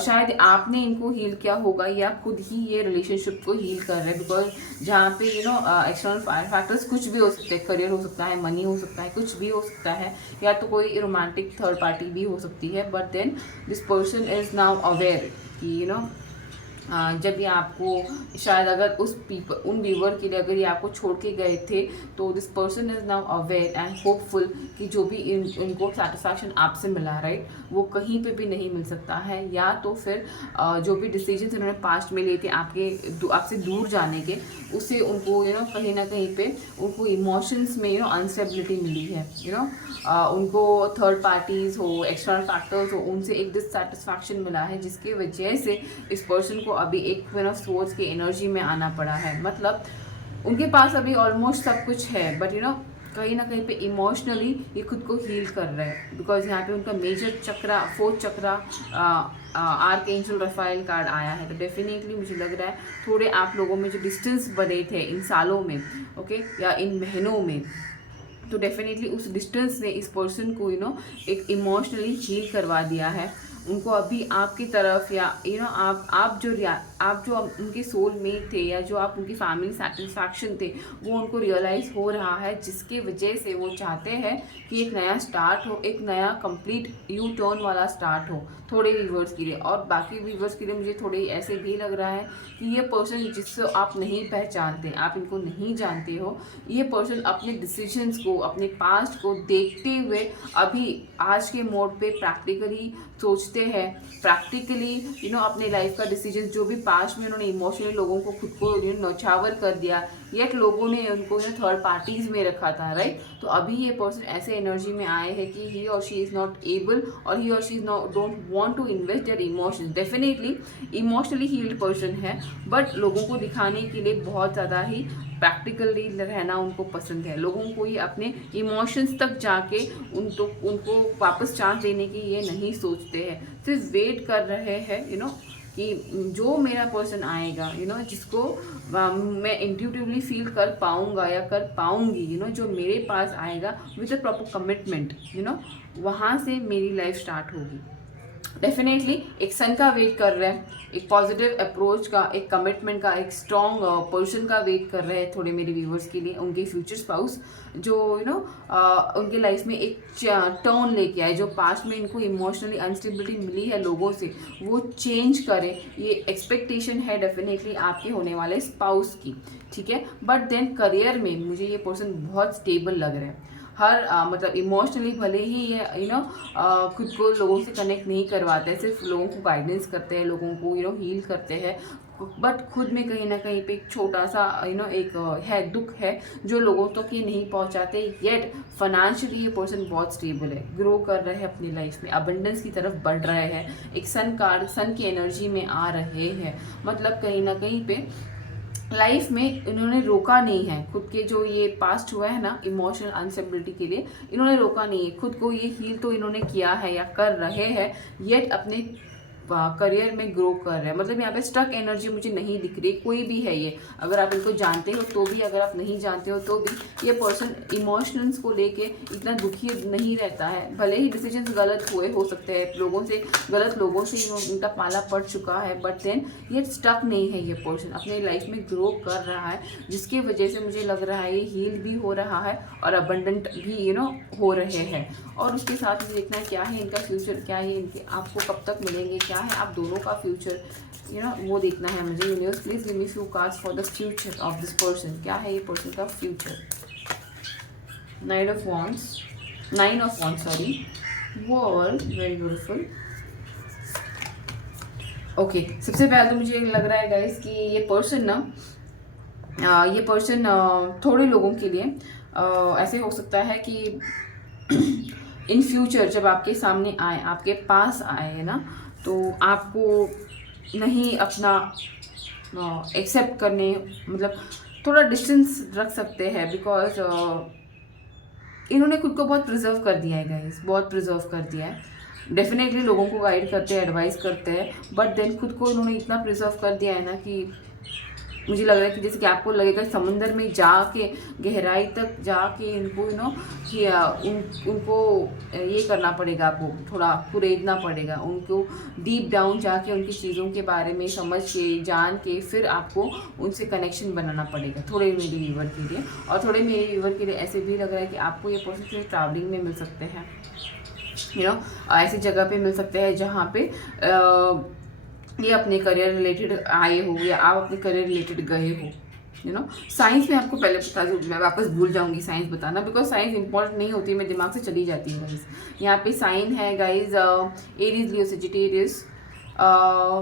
शायद आपने इनको हील किया होगा, या खुद ही ये रिलेशनशिप को हील कर रहे हैं, बिकॉज जहाँ पे एक्सटर्नल फैक्टर्स कुछ भी हो सकते हैं, करियर हो सकता है, मनी हो सकता है, कुछ भी हो सकता है, या तो कोई रोमांटिक थर्ड पार्टी भी हो सकती है। But then this person is now aware कि जब ये आपको शायद अगर उन व्यूवर के लिए अगर ये आपको छोड़ के गए थे, तो this person is now aware and hopeful कि जो भी इनको सेटिस्फैक्शन आपसे मिला, राइट, वो कहीं पे भी नहीं मिल सकता है। या तो फिर जो भी डिसीजन इन्होंने पास्ट में लिए थे आपसे दूर जाने के, उससे उनको कहीं ना कहीं पे उनको इमोशंस में अनस्टेबिलिटी मिली है, उनको थर्ड पार्टीज़ हो, एक्सटर्नल फैक्टर्स हो, उनसे एक डिससेटिस्फैक्शन मिला है, जिसकी वजह से इस पर्सन को अभी एक सोर्स की एनर्जी में आना पड़ा है। मतलब उनके पास अभी ऑलमोस्ट सब कुछ है, बट कहीं ना कहीं पे इमोशनली ये खुद को हील कर रहे हैं, बिकॉज यहाँ पे उनका मेजर चक्रा, 4th चक्रा, आर्कएंजल रफाइल कार्ड आया है। तो डेफिनेटली मुझे लग रहा है थोड़े आप लोगों में जो डिस्टेंस बने थे इन सालों में, ओके, या इन महीनों में, तो डेफिनेटली उस डिस्टेंस ने इस पर्सन को एक इमोशनली हील करवा दिया है। उनको अभी आपकी तरफ, या आप जो उनके सोल मेट थे, या जो आप उनकी फैमिली सेटिस्फैक्शन थे, वो उनको रियलाइज़ हो रहा है, जिसके वजह से वो चाहते हैं कि एक नया स्टार्ट हो, एक नया कंप्लीट यू टर्न वाला स्टार्ट हो, थोड़े व्यूवर्स के लिए। और बाकी व्यूवर्स के लिए मुझे थोड़े ऐसे भी लग रहा है कि ये पर्सन जिससे आप नहीं पहचानते, आप इनको नहीं जानते हो, ये पर्सन अपने डिसीजंस को, अपने पास्ट को देखते हुए अभी आज के मोड पे प्रैक्टिकली सोचते हैं, प्रैक्टिकली अपने लाइफ का डिसीजन, जो भी पास्ट में उन्होंने इमोशनली लोगों को खुद को नौछावर कर दिया, येट लोगों ने उनको थर्ड पार्टीज में रखा था, राइट। तो अभी ये पर्सन ऐसे एनर्जी में आए हैं कि ही और शी इज़ नॉट एबल, और ही और she is not don't want to invest their emotions. Definitely emotionally healed person है, बट लोगों को दिखाने के लिए बहुत ज़्यादा ही प्रैक्टिकली रहना उनको पसंद है। लोगों को ही अपने इमोशंस तक जाके उनको वापस चांस देने की ये नहीं सोचते हैं, सिर्फ वेट कर रहे हैं कि जो मेरा पर्सन आएगा, जिसको मैं इंट्यूटिवली फील कर पाऊंगा या कर पाऊंगी, जो मेरे पास आएगा विद अ प्रॉपर कमिटमेंट, वहाँ से मेरी लाइफ स्टार्ट होगी। डेफिनेटली एक सन का वेट कर रहे हैं, एक पॉजिटिव अप्रोच का, एक कमिटमेंट का, एक स्ट्रॉन्ग पर्सन का वेट कर रहे हैं थोड़े मेरे व्यूवर्स के लिए। उनके फ्यूचर स्पाउस जो उनके लाइफ में एक टर्न लेके आए, जो पास्ट में इनको इमोशनली अनस्टेबिलिटी मिली है लोगों से, वो चेंज करे, ये एक्सपेक्टेशन है डेफिनेटली आपके होने वाले स्पाउस की, ठीक है। बट देन करियर में मुझे ये पर्सन बहुत स्टेबल लग रहा है। मतलब इमोशनली भले ही ये खुद को लोगों से कनेक्ट नहीं करवाते हैं, सिर्फ लोगों को गाइडेंस करते हैं, लोगों को हील करते हैं, बट खुद में कहीं ना कहीं पे एक छोटा सा एक है दुख है जो लोगों तक ये नहीं पहुंचाते। येट फाइनेंशियली ये पर्सन बहुत स्टेबल है, ग्रो कर रहे हैं अपनी लाइफ में, अबंडेंस की तरफ बढ़ रहे हैं, एक सन कार्ड, सन की एनर्जी में आ रहे हैं। मतलब कहीं ना कहीं पे लाइफ में इन्होंने रोका नहीं है खुद के जो ये पास्ट हुआ है ना इमोशनल अनस्टेबिलिटी के लिए, इन्होंने रोका नहीं है खुद को, ये हील तो इन्होंने किया है या कर रहे हैं, येट अपने करियर में ग्रो कर रहे हैं। मतलब यहाँ पे स्टक एनर्जी मुझे नहीं दिख रही, कोई भी है ये, अगर आप इनको जानते हो तो भी, अगर आप नहीं जानते हो तो भी, ये पर्सन इमोशंस को लेके इतना दुखी नहीं रहता है। भले ही डिसीजंस गलत हुए हो सकते हैं, गलत लोगों से इनका पाला पड़ चुका है, बट देन ये स्टक नहीं है। ये पर्सन अपने लाइफ में ग्रो कर रहा है, जिसकी वजह से मुझे लग रहा है ये हील भी हो रहा है और अबंडेंट भी हो रहे हैं। और उसके साथ ही देखना है क्या है इनका फ्यूचर, क्या है इनके, आपको कब तक मिलेंगे, क्या है आप दोनों का फ्यूचर वो देखना है मुझे। Universe please give me few cards for the future of this person, क्या है ये पर्सन का future. Nine of wands sorry, world, very beautiful. Okay, सबसे पहले तो मुझे लग रहा है गाइस कि ये पर्सन थोड़े लोगों के लिए ऐसे हो सकता है कि इन फ्यूचर जब आपके सामने आए, आपके पास आए है ना, तो आपको नहीं अपना एक्सेप्ट करने, मतलब थोड़ा डिस्टेंस रख सकते हैं, बिकॉज इन्होंने खुद को बहुत प्रिजर्व कर दिया है गाइस, बहुत प्रिजर्व कर दिया है। डेफिनेटली लोगों को गाइड करते हैं, एडवाइस करते हैं, बट देन खुद को इन्होंने इतना प्रिजर्व कर दिया है ना कि मुझे लग रहा है कि जैसे कि आपको लगेगा समंदर में जाके, गहराई तक जाके इनको उनको ये करना पड़ेगा, आपको थोड़ा कुरेदना पड़ेगा, उनको डीप डाउन जाके उनकी चीज़ों के बारे में समझ के, जान के, फिर आपको उनसे कनेक्शन बनाना पड़ेगा, थोड़े मेरे व्यूवर के लिए। और थोड़े मेरे व्यूवर के लिए ऐसे भी लग रहा है कि आपको ये पर्सन सिर्फ ट्रैवलिंग में मिल सकते हैं, ऐसी जगह पे मिल सकते हैं जहाँ पे ये अपने करियर रिलेटेड आए हो या आप अपने करियर रिलेटेड गए हो। साइंस में आपको पहले बता दूँ, मैं वापस भूल जाऊंगी साइंस बताना, बिकॉज साइंस इंपॉर्टेंट नहीं होती, मेरे दिमाग से चली जाती है गाइज। यहाँ पे साइन है गाइज एरीज, लियो, सजिटेरियस,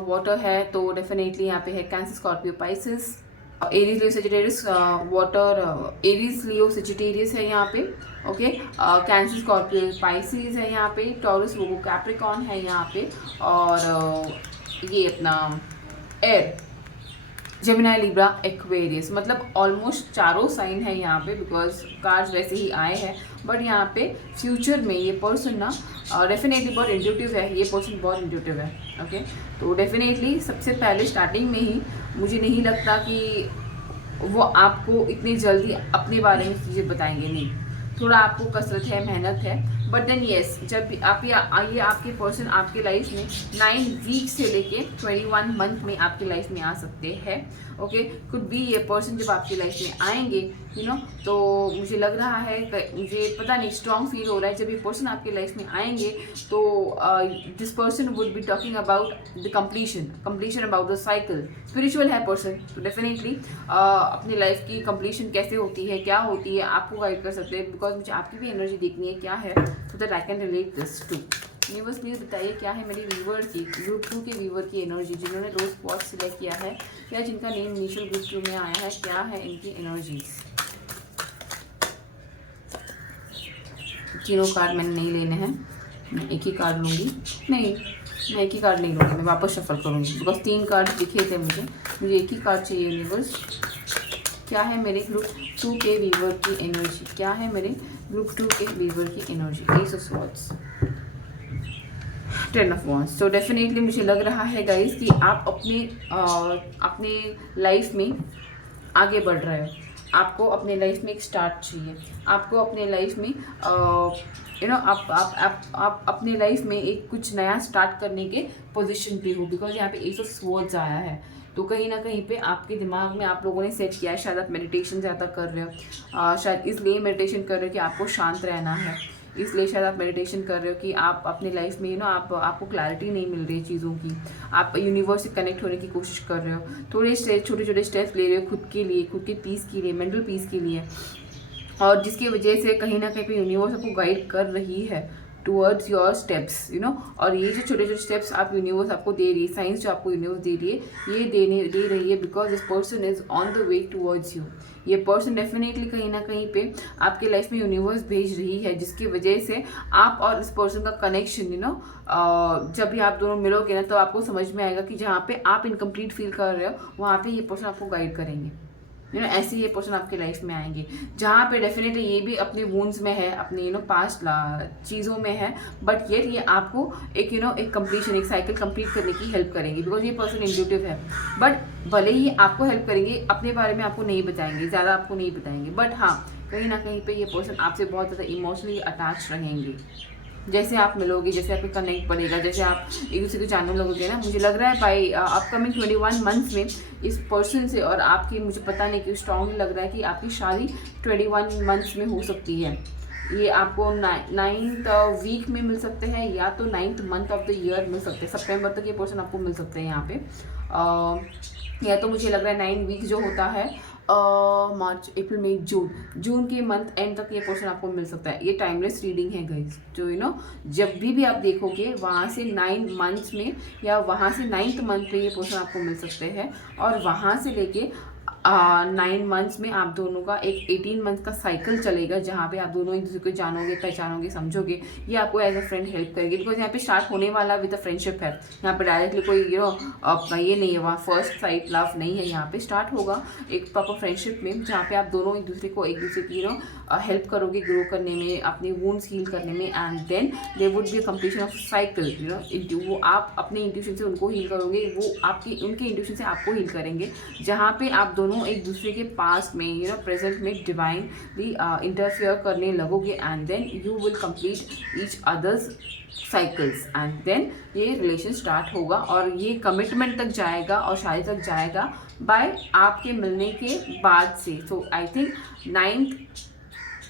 वाटर है तो डेफिनेटली यहाँ पे है कैंसर, स्कॉर्पियो, पाइसेस। एरीज, लियो, सजिटेरियस, वाटर, एरीज, लियो, सजिटेरियस है यहाँ पे। ओके, कैंसर, स्कॉर्पियो, पाइसेस है यहाँ पे, टॉरस, वोगो, कैप्रिकॉन है यहाँ पे, और ये अपना एयर, जेमिनी, लिब्रा, एक्वेरियस। मतलब ऑलमोस्ट चारों साइन है यहाँ पे, बिकॉज कार्ड्स वैसे ही आए हैं, बट यहाँ पे फ्यूचर में ये पर्सन ना डेफिनेटली बहुत इंट्यूटिव है, ये पर्सन बहुत इंट्यूटिव है। ओके, तो डेफिनेटली सबसे पहले स्टार्टिंग में ही मुझे नहीं लगता कि वो आपको इतनी जल्दी अपने बारे में चीज़ें बताएंगे, नहीं, थोड़ा आपको कसरत है, मेहनत है, बट देन येस, जब भी आप ये आपके पर्सन आपके लाइफ में 9 वीक से लेके 21 मंथ में आपकी लाइफ में आ सकते हैं। ओके, कुड बी ये पर्सन जब आपकी लाइफ में आएंगे तो मुझे लग रहा है, मुझे पता नहीं, स्ट्रॉन्ग फील हो रहा है जब ये पर्सन आपकी लाइफ में आएंगे तो this person would be talking about the completion about the cycle. Spiritual है पर्सन, तो डेफिनेटली अपनी लाइफ की कंप्लीशन कैसे होती है, क्या होती है, आपको गाइड कर सकते हैं, बिकॉज मुझे आपकी भी एनर्जी देखनी है क्या है, so that I can relate this to। Universe please बताइए क्या है मेरे व्यूवर की, ग्रुप 2 के व्यूवर की एनर्जी, जिन्होंने रोज पॉज सिलेक्ट किया है या जिनका नेम इनिशियल ग्रुप 2 में आया है, क्या है इनकी एनर्जीज। तीनों कार्ड मैंने नहीं लेने हैं, मैं एक ही कार्ड लूँगी, नहीं मैं एक ही कार्ड नहीं लूँगी, मैं वापस शफल करूँगी, बिकॉज 3 कार्ड दिखे थे मुझे एक ही कार्ड चाहिए। यूनिवर्स क्या है मेरे ग्रुप 2 के व्यूवर की एनर्जी, क्या है मेरे ग्रुप 2 के व्यूवर की energy. S of swords, 10 of wands. तो डेफिनेटली मुझे लग रहा है गाइस कि आप अपने लाइफ में आगे बढ़ रहे हो, आपको अपने लाइफ में एक स्टार्ट चाहिए, आपको अपने लाइफ में आप अपने लाइफ में एक कुछ नया स्टार्ट करने के पोजीशन पे हो, बिकॉज यहाँ पे एस ऑफ स्वॉर्ड्स आया है। तो कहीं ना कहीं पे आपके दिमाग में आप लोगों ने सेट किया है, शायद आप मेडिटेशन ज़्यादा कर रहे हो, शायद इसलिए मेडिटेशन कर रहे हो कि आपको शांत रहना है, इसलिए शायद आप मेडिटेशन कर रहे हो कि आप अपने लाइफ में आपको क्लैरिटी नहीं मिल रही है चीज़ों की, आप यूनिवर्स से कनेक्ट होने की कोशिश कर रहे हो, थोड़े छोटे छोटे स्टेप्स ले रहे हो खुद के लिए, खुद के पीस के लिए, मेंटल पीस के लिए, और जिसकी वजह से कहीं ना कहीं पे यूनिवर्स आपको गाइड कर रही है। Towards your steps, you know. और ये जो छोटे छोटे स्टेप्स आप यूनिवर्स आपको दे रही है, साइंस जो आपको यूनिवर्स दे रही है, ये दे रही है because this person is on the way towards you. ये पर्सन डेफिनेटली कहीं ना कहीं पे आपके लाइफ में यूनिवर्स भेज रही है, जिसकी वजह से आप और इस पर्सन का कनेक्शन, यू नो, जब भी आप दोनों मिलोगे ना तो आपको समझ में आएगा कि जहाँ पे आप इनकम्प्लीट फील कर रहे हो वहाँ पे ये पर्सन आपको गाइड करेंगे, यू नो। ऐसे ये पर्सन आपके लाइफ में आएंगे जहाँ पे डेफिनेटली ये भी अपने वूंड्स में है, अपने यू नो पास्ट चीज़ों में है, बट ये आपको एक यू नो एक कंप्लीशन, एक साइकिल कंप्लीट करने की हेल्प करेंगे बिकॉज ये पर्सन इंट्यूटिव है। बट भले ही आपको हेल्प करेंगे, अपने बारे में आपको नहीं बताएंगे, ज़्यादा आपको नहीं बताएंगे, बट हाँ कहीं ना कहीं पे ये पर्सन आपसे बहुत ज़्यादा इमोशनली अटैच रहेंगे। जैसे आप मिलोगे, जैसे आपके कनेक्ट बढ़ेगा, जैसे आप एक दूसरे को जानने लगोगे ना, मुझे लग रहा है बाई अपकमिंग 21 मंथ्स में इस पर्सन से और आपकी, मुझे पता नहीं क्यों स्ट्रांगली लग रहा है कि आपकी शादी 21 मंथ्स में हो सकती है। ये आपको 9th वीक में मिल सकते हैं या तो 9th month of the year मिल सकते हैं। सितंबर तक ये पर्सन आपको मिल सकते हैं यहाँ पे, या तो मुझे लग रहा है 9 वीक जो होता है मार्च अप्रैल मई जून के मंथ एंड तक ये पर्सन आपको मिल सकता है। ये टाइमलेस रीडिंग है गाइस, जो यू नो जब भी आप देखोगे वहाँ से 9 मंथ्स में या वहाँ से 9th मंथ में ये पर्सन आपको मिल सकते हैं, और वहाँ से लेके 9 मंथ्स में आप दोनों का एक 18 मंथ का साइकिल चलेगा जहाँ पे आप दोनों एक दूसरे को जानोगे, पहचानोगे, समझोगे। ये आपको एज अ फ्रेंड हेल्प करेगी बिकॉज यहाँ पे स्टार्ट होने वाला विद अ फ्रेंडशिप है। यहाँ पे डायरेक्टली कोई यू नो ये नहीं है, वहाँ फर्स्ट साइट लव नहीं है, यहाँ पे स्टार्ट होगा एक प्रॉपर फ्रेंडशिप में जहाँ पे आप दोनों एक दूसरे की यू नो हेल्प करोगे ग्रो करने में, अपने वुंड्स हील करने में, and then there would be a completion of cycle, you know. वो आप अपने इंट्यूशन से उनको हील करोगे, वो आपकी उनके इंट्यूशन से आपको हील करेंगे, जहाँ पे आप दोनों एक दूसरे के पास में यू नो प्रेजेंट में डिवाइनली इंटरफेयर करने लगोगे, and then you will complete each other's cycles, and then ये रिलेशन स्टार्ट होगा और ये कमिटमेंट तक जाएगा और शादी तक जाएगा बाय आपके मिलने के बाद से। सो आई थिंक 9th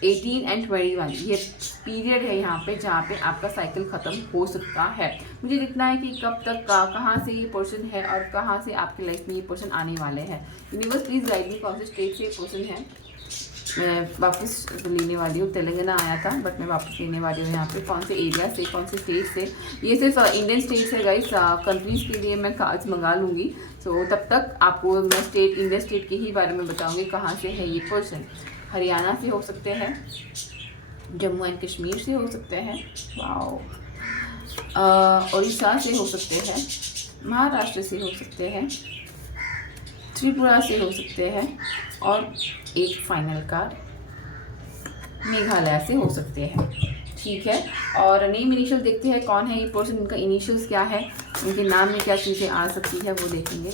18 एंड 21 ये पीरियड है यहाँ पे जहाँ पे आपका साइकिल ख़त्म हो सकता है। मुझे देखना है कि कब तक कहाँ से ये पर्सन है और कहाँ से आपकी लाइफ में ये पर्सन आने वाले हैं। यूनिवर्स प्लीज़ गाइड मी कौन से स्टेट से ये पर्सन है। मैं वापस लेने वाली हूँ, तेलंगाना आया था बट मैं वापस लेने वाली हूँ यहाँ पे कौन से एरिया से, कौन से स्टेट से। ये सिर्फ इंडियन स्टेट से गाइस, कंट्रीज़ के लिए मैं कार्ड्स मंगा लूँगी। सो तब तक आपको मैं इंडियन स्टेट के ही बारे में बताऊँगी कहाँ से है ये पर्सन। हरियाणा से हो सकते हैं, जम्मू एंड कश्मीर से हो सकते हैं, वाओ, उड़ीसा से हो सकते हैं, महाराष्ट्र से हो सकते हैं, त्रिपुरा से हो सकते हैं, और एक फाइनल कार्ड मेघालय से हो सकते हैं। ठीक है, और नेम इनिशियल देखते हैं कौन है ये पर्सन, इनका इनिशियल्स क्या है, इनके नाम में क्या चीज़ें आ सकती है वो देखेंगे।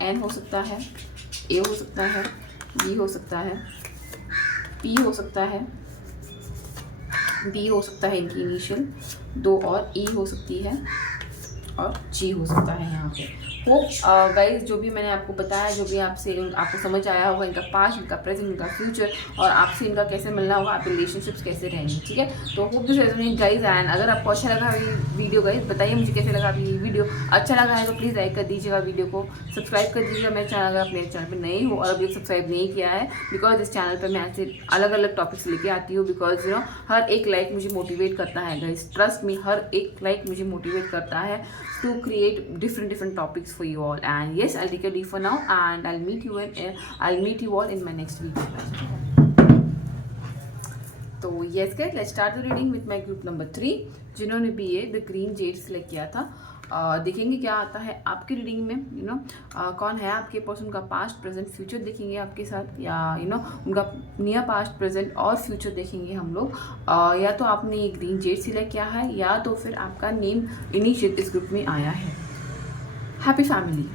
एन हो सकता है, ए हो सकता है, बी हो सकता है, पी हो सकता है, बी हो सकता है इनकी इनिशियल 2, और ई हो सकती है, और जी हो सकता है यहाँ पे। होप गाइज जो भी मैंने आपको बताया, जो भी आपको समझ आया होगा, इनका पास्ट, इनका प्रेजेंट, इनका फ्यूचर, और आपसे इनका कैसे मिलना होगा, आपके रिलेशनशिप्स कैसे रहेंगे। ठीक है, तो hope this resonate guys. And अगर आपको अच्छा लगा ये वीडियो गाइज, बताइए मुझे कैसे लगा ये वीडियो। अच्छा लगा है तो प्लीज़ लाइक कर दीजिएगा, वीडियो को सब्सक्राइब कर दीजिएगा मेरे चैनल, अगर आप मेरे चैनल पर नए हो और अभी सब्सक्राइब नहीं किया है, बिकॉज इस चैनल पर मैं ऐसे अलग अलग टॉपिक्स लेके आती हूँ। बिकॉज यू नो हर एक लाइक मुझे मोटिवेट करता है गाइज, ट्रस्ट मी, हर एक लाइक मुझे मोटिवेट करता है to create different topics for you all. And yes, I'll take a leave for now, and I'll meet you all in my next video. तो yes guys, let's start the reading with my group number 3 जिन्होंने भी ये the green Z select किया था। देखेंगे क्या आता है आपकी रीडिंग में, यू नो कौन है आपके पर्सन का पास्ट प्रेजेंट फ्यूचर देखेंगे आपके साथ, या यू नो उनका नियर पास्ट प्रेजेंट और फ्यूचर देखेंगे हम लोग। या तो आपने ये ग्रीन जेड सिलेक्ट किया है, या तो फिर आपका नेम इनिशियल इस ग्रुप में आया है। Happy family.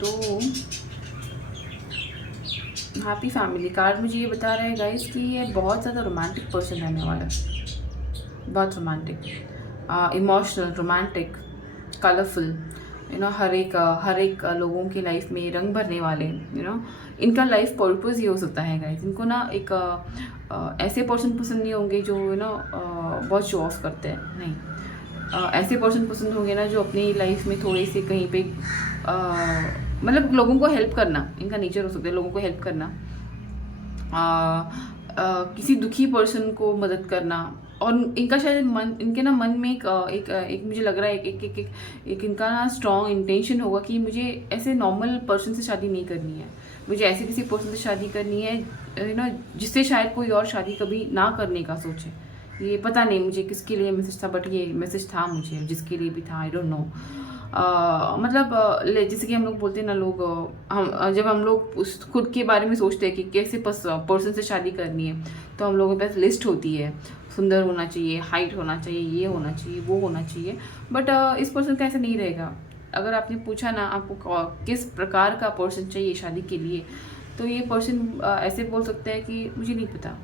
तो हैप्पी फैमिली कार्ड मुझे ये बता रहा है गाइस कि ये बहुत ज़्यादा रोमांटिक पर्सन रहने वाला है, बहुत romantic, emotional, romantic, colourful, you know हर एक लोगों की लाइफ में रंग भरने वाले, यू नो इनका लाइफ पर्पस ही हो सकता है गाइस। इनको ना एक ऐसे पर्सन पसंद नहीं होंगे जो यू नो बहुत शो ऑफ करते हैं, नहीं, ऐसे पर्सन पसंद होंगे ना जो अपनी लाइफ में थोड़े से कहीं पे मतलब लोगों को हेल्प करना, इनका नेचर हो सकता है लोगों को हेल्प करना, किसी दुखी पर्सन को मदद करना, और इनका शायद मन, इनके ना मन में एक मुझे लग रहा है एक इनका ना स्ट्रॉन्ग इंटेंशन होगा कि मुझे ऐसे नॉर्मल पर्सन से शादी नहीं करनी है, मुझे ऐसे किसी पर्सन से शादी करनी है जिससे शायद कोई और शादी कभी ना करने का सोचे। ये पता नहीं मुझे किसके लिए मैसेज था, बट ये मैसेज था मुझे, जिसके लिए भी था आई डोंट नो। मतलब जैसे कि हम लोग बोलते हैं ना, लोग जब हम लोग उस खुद के बारे में सोचते हैं कि कैसे पर्सन से शादी करनी है, तो हम लोगों के पास लिस्ट होती है, सुंदर होना चाहिए, हाइट होना चाहिए, ये होना चाहिए, वो होना चाहिए। बट इस पर्सन का ऐसा नहीं रहेगा। अगर आपने पूछा ना आपको किस प्रकार का पर्सन चाहिए शादी के लिए, तो ये पर्सन ऐसे बोल सकता है कि मुझे नहीं पता,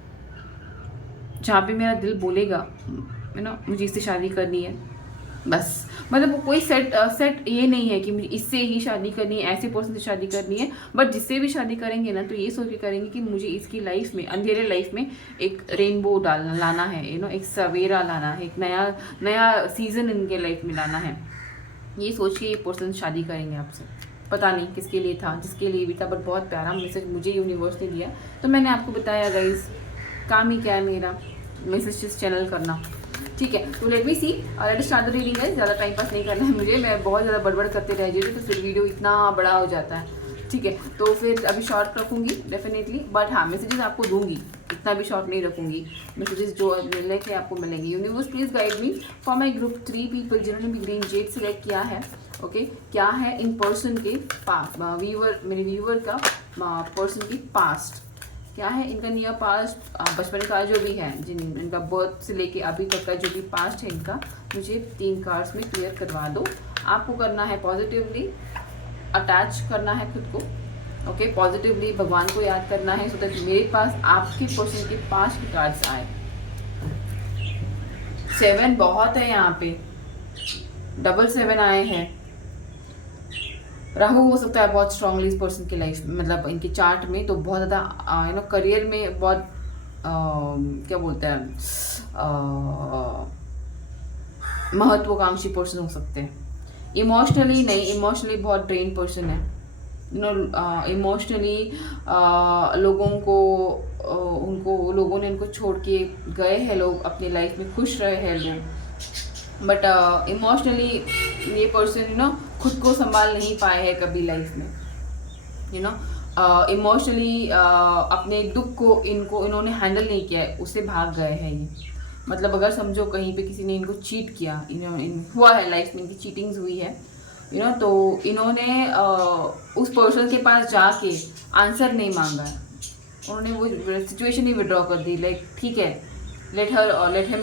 जहाँ पे मेरा दिल बोलेगा मुझे इससे शादी करनी है बस। मतलब कोई सेट ये नहीं है कि मुझे इससे ही शादी करनी है, ऐसे पर्सन से शादी करनी है। बट जिससे भी शादी करेंगे ना, तो ये सोच के करेंगे कि मुझे इसकी लाइफ में, अंधेरे लाइफ में एक रेनबो लाना है, एक सवेरा लाना है, एक नया सीजन इनके लाइफ में लाना है। ये सोच के ये पर्सन शादी करेंगे आपसे। पता नहीं किसके लिए था, जिसके लिए भी था, बट बहुत प्यारा मैसेज मुझे यूनिवर्स ने दिया, तो मैंने आपको बताया गाइस। काम ही क्या है मेरा, मैसेज चैनल करना। ठीक है, तो let me see, let start the reading है। ज़्यादा टाइम पास नहीं करना है मुझे, मैं बहुत ज़्यादा बड़बड़ करते रह जाती तो फिर वीडियो इतना बड़ा हो जाता है। ठीक है, तो फिर अभी शॉर्ट रखूँगी डेफिनेटली, बट हाँ मैसेजेस आपको दूंगी, इतना भी शॉर्ट नहीं रखूँगी। मैसेजेस जो मिलने के आपको मिलेंगे। Universe please guide me for my group 3 people जिन्होंने भी ग्रीन जेड सेलेक्ट किया है। ओके, क्या है इन पर्सन के पास, मेरे व्यूवर का पर्सन की पास्ट, क्या है इनका नियर पास्ट, बचपन का जो भी है, इनका बर्थ से लेके अभी तक का जो भी पास्ट है इनका, मुझे 3 कार्ड्स में क्लियर करवा दो। आपको करना है पॉजिटिवली अटैच करना है खुद को। ओके, पॉजिटिवली भगवान को याद करना है, सो दैट मेरे पास आपके पर्सन के पास्ट के कार्ड्स आए। 7 बहुत है यहाँ पे, 7 आए हैं। राहु हो सकता है बहुत स्ट्रांगली इस पर्सन की लाइफ, मतलब इनके चार्ट में तो बहुत ज़्यादा करियर में बहुत क्या बोलते हैं महत्वाकांक्षी पर्सन हो सकते हैं। इमोशनली नहीं, इमोशनली बहुत ड्रेन पर्सन है। इमोशनली लोगों को लोगों ने इनको छोड़ के गए हैं, लोग अपनी लाइफ में खुश रहे हैं लोग, बट इमोशनली ये पर्सन खुद को संभाल नहीं पाए हैं कभी लाइफ में। इमोशनली अपने दुख को इन्होंने हैंडल नहीं किया है, उससे भाग गए हैं ये। मतलब अगर समझो कहीं पे किसी ने इनको चीट किया, हुआ है लाइफ में, इनकी चीटिंग्स हुई है तो इन्होंने उस पर्सन के पास जाके आंसर नहीं मांगा है, उन्होंने वो सिचुएशन ही विड्रॉ कर दी। लाइक ठीक है, लेट हिम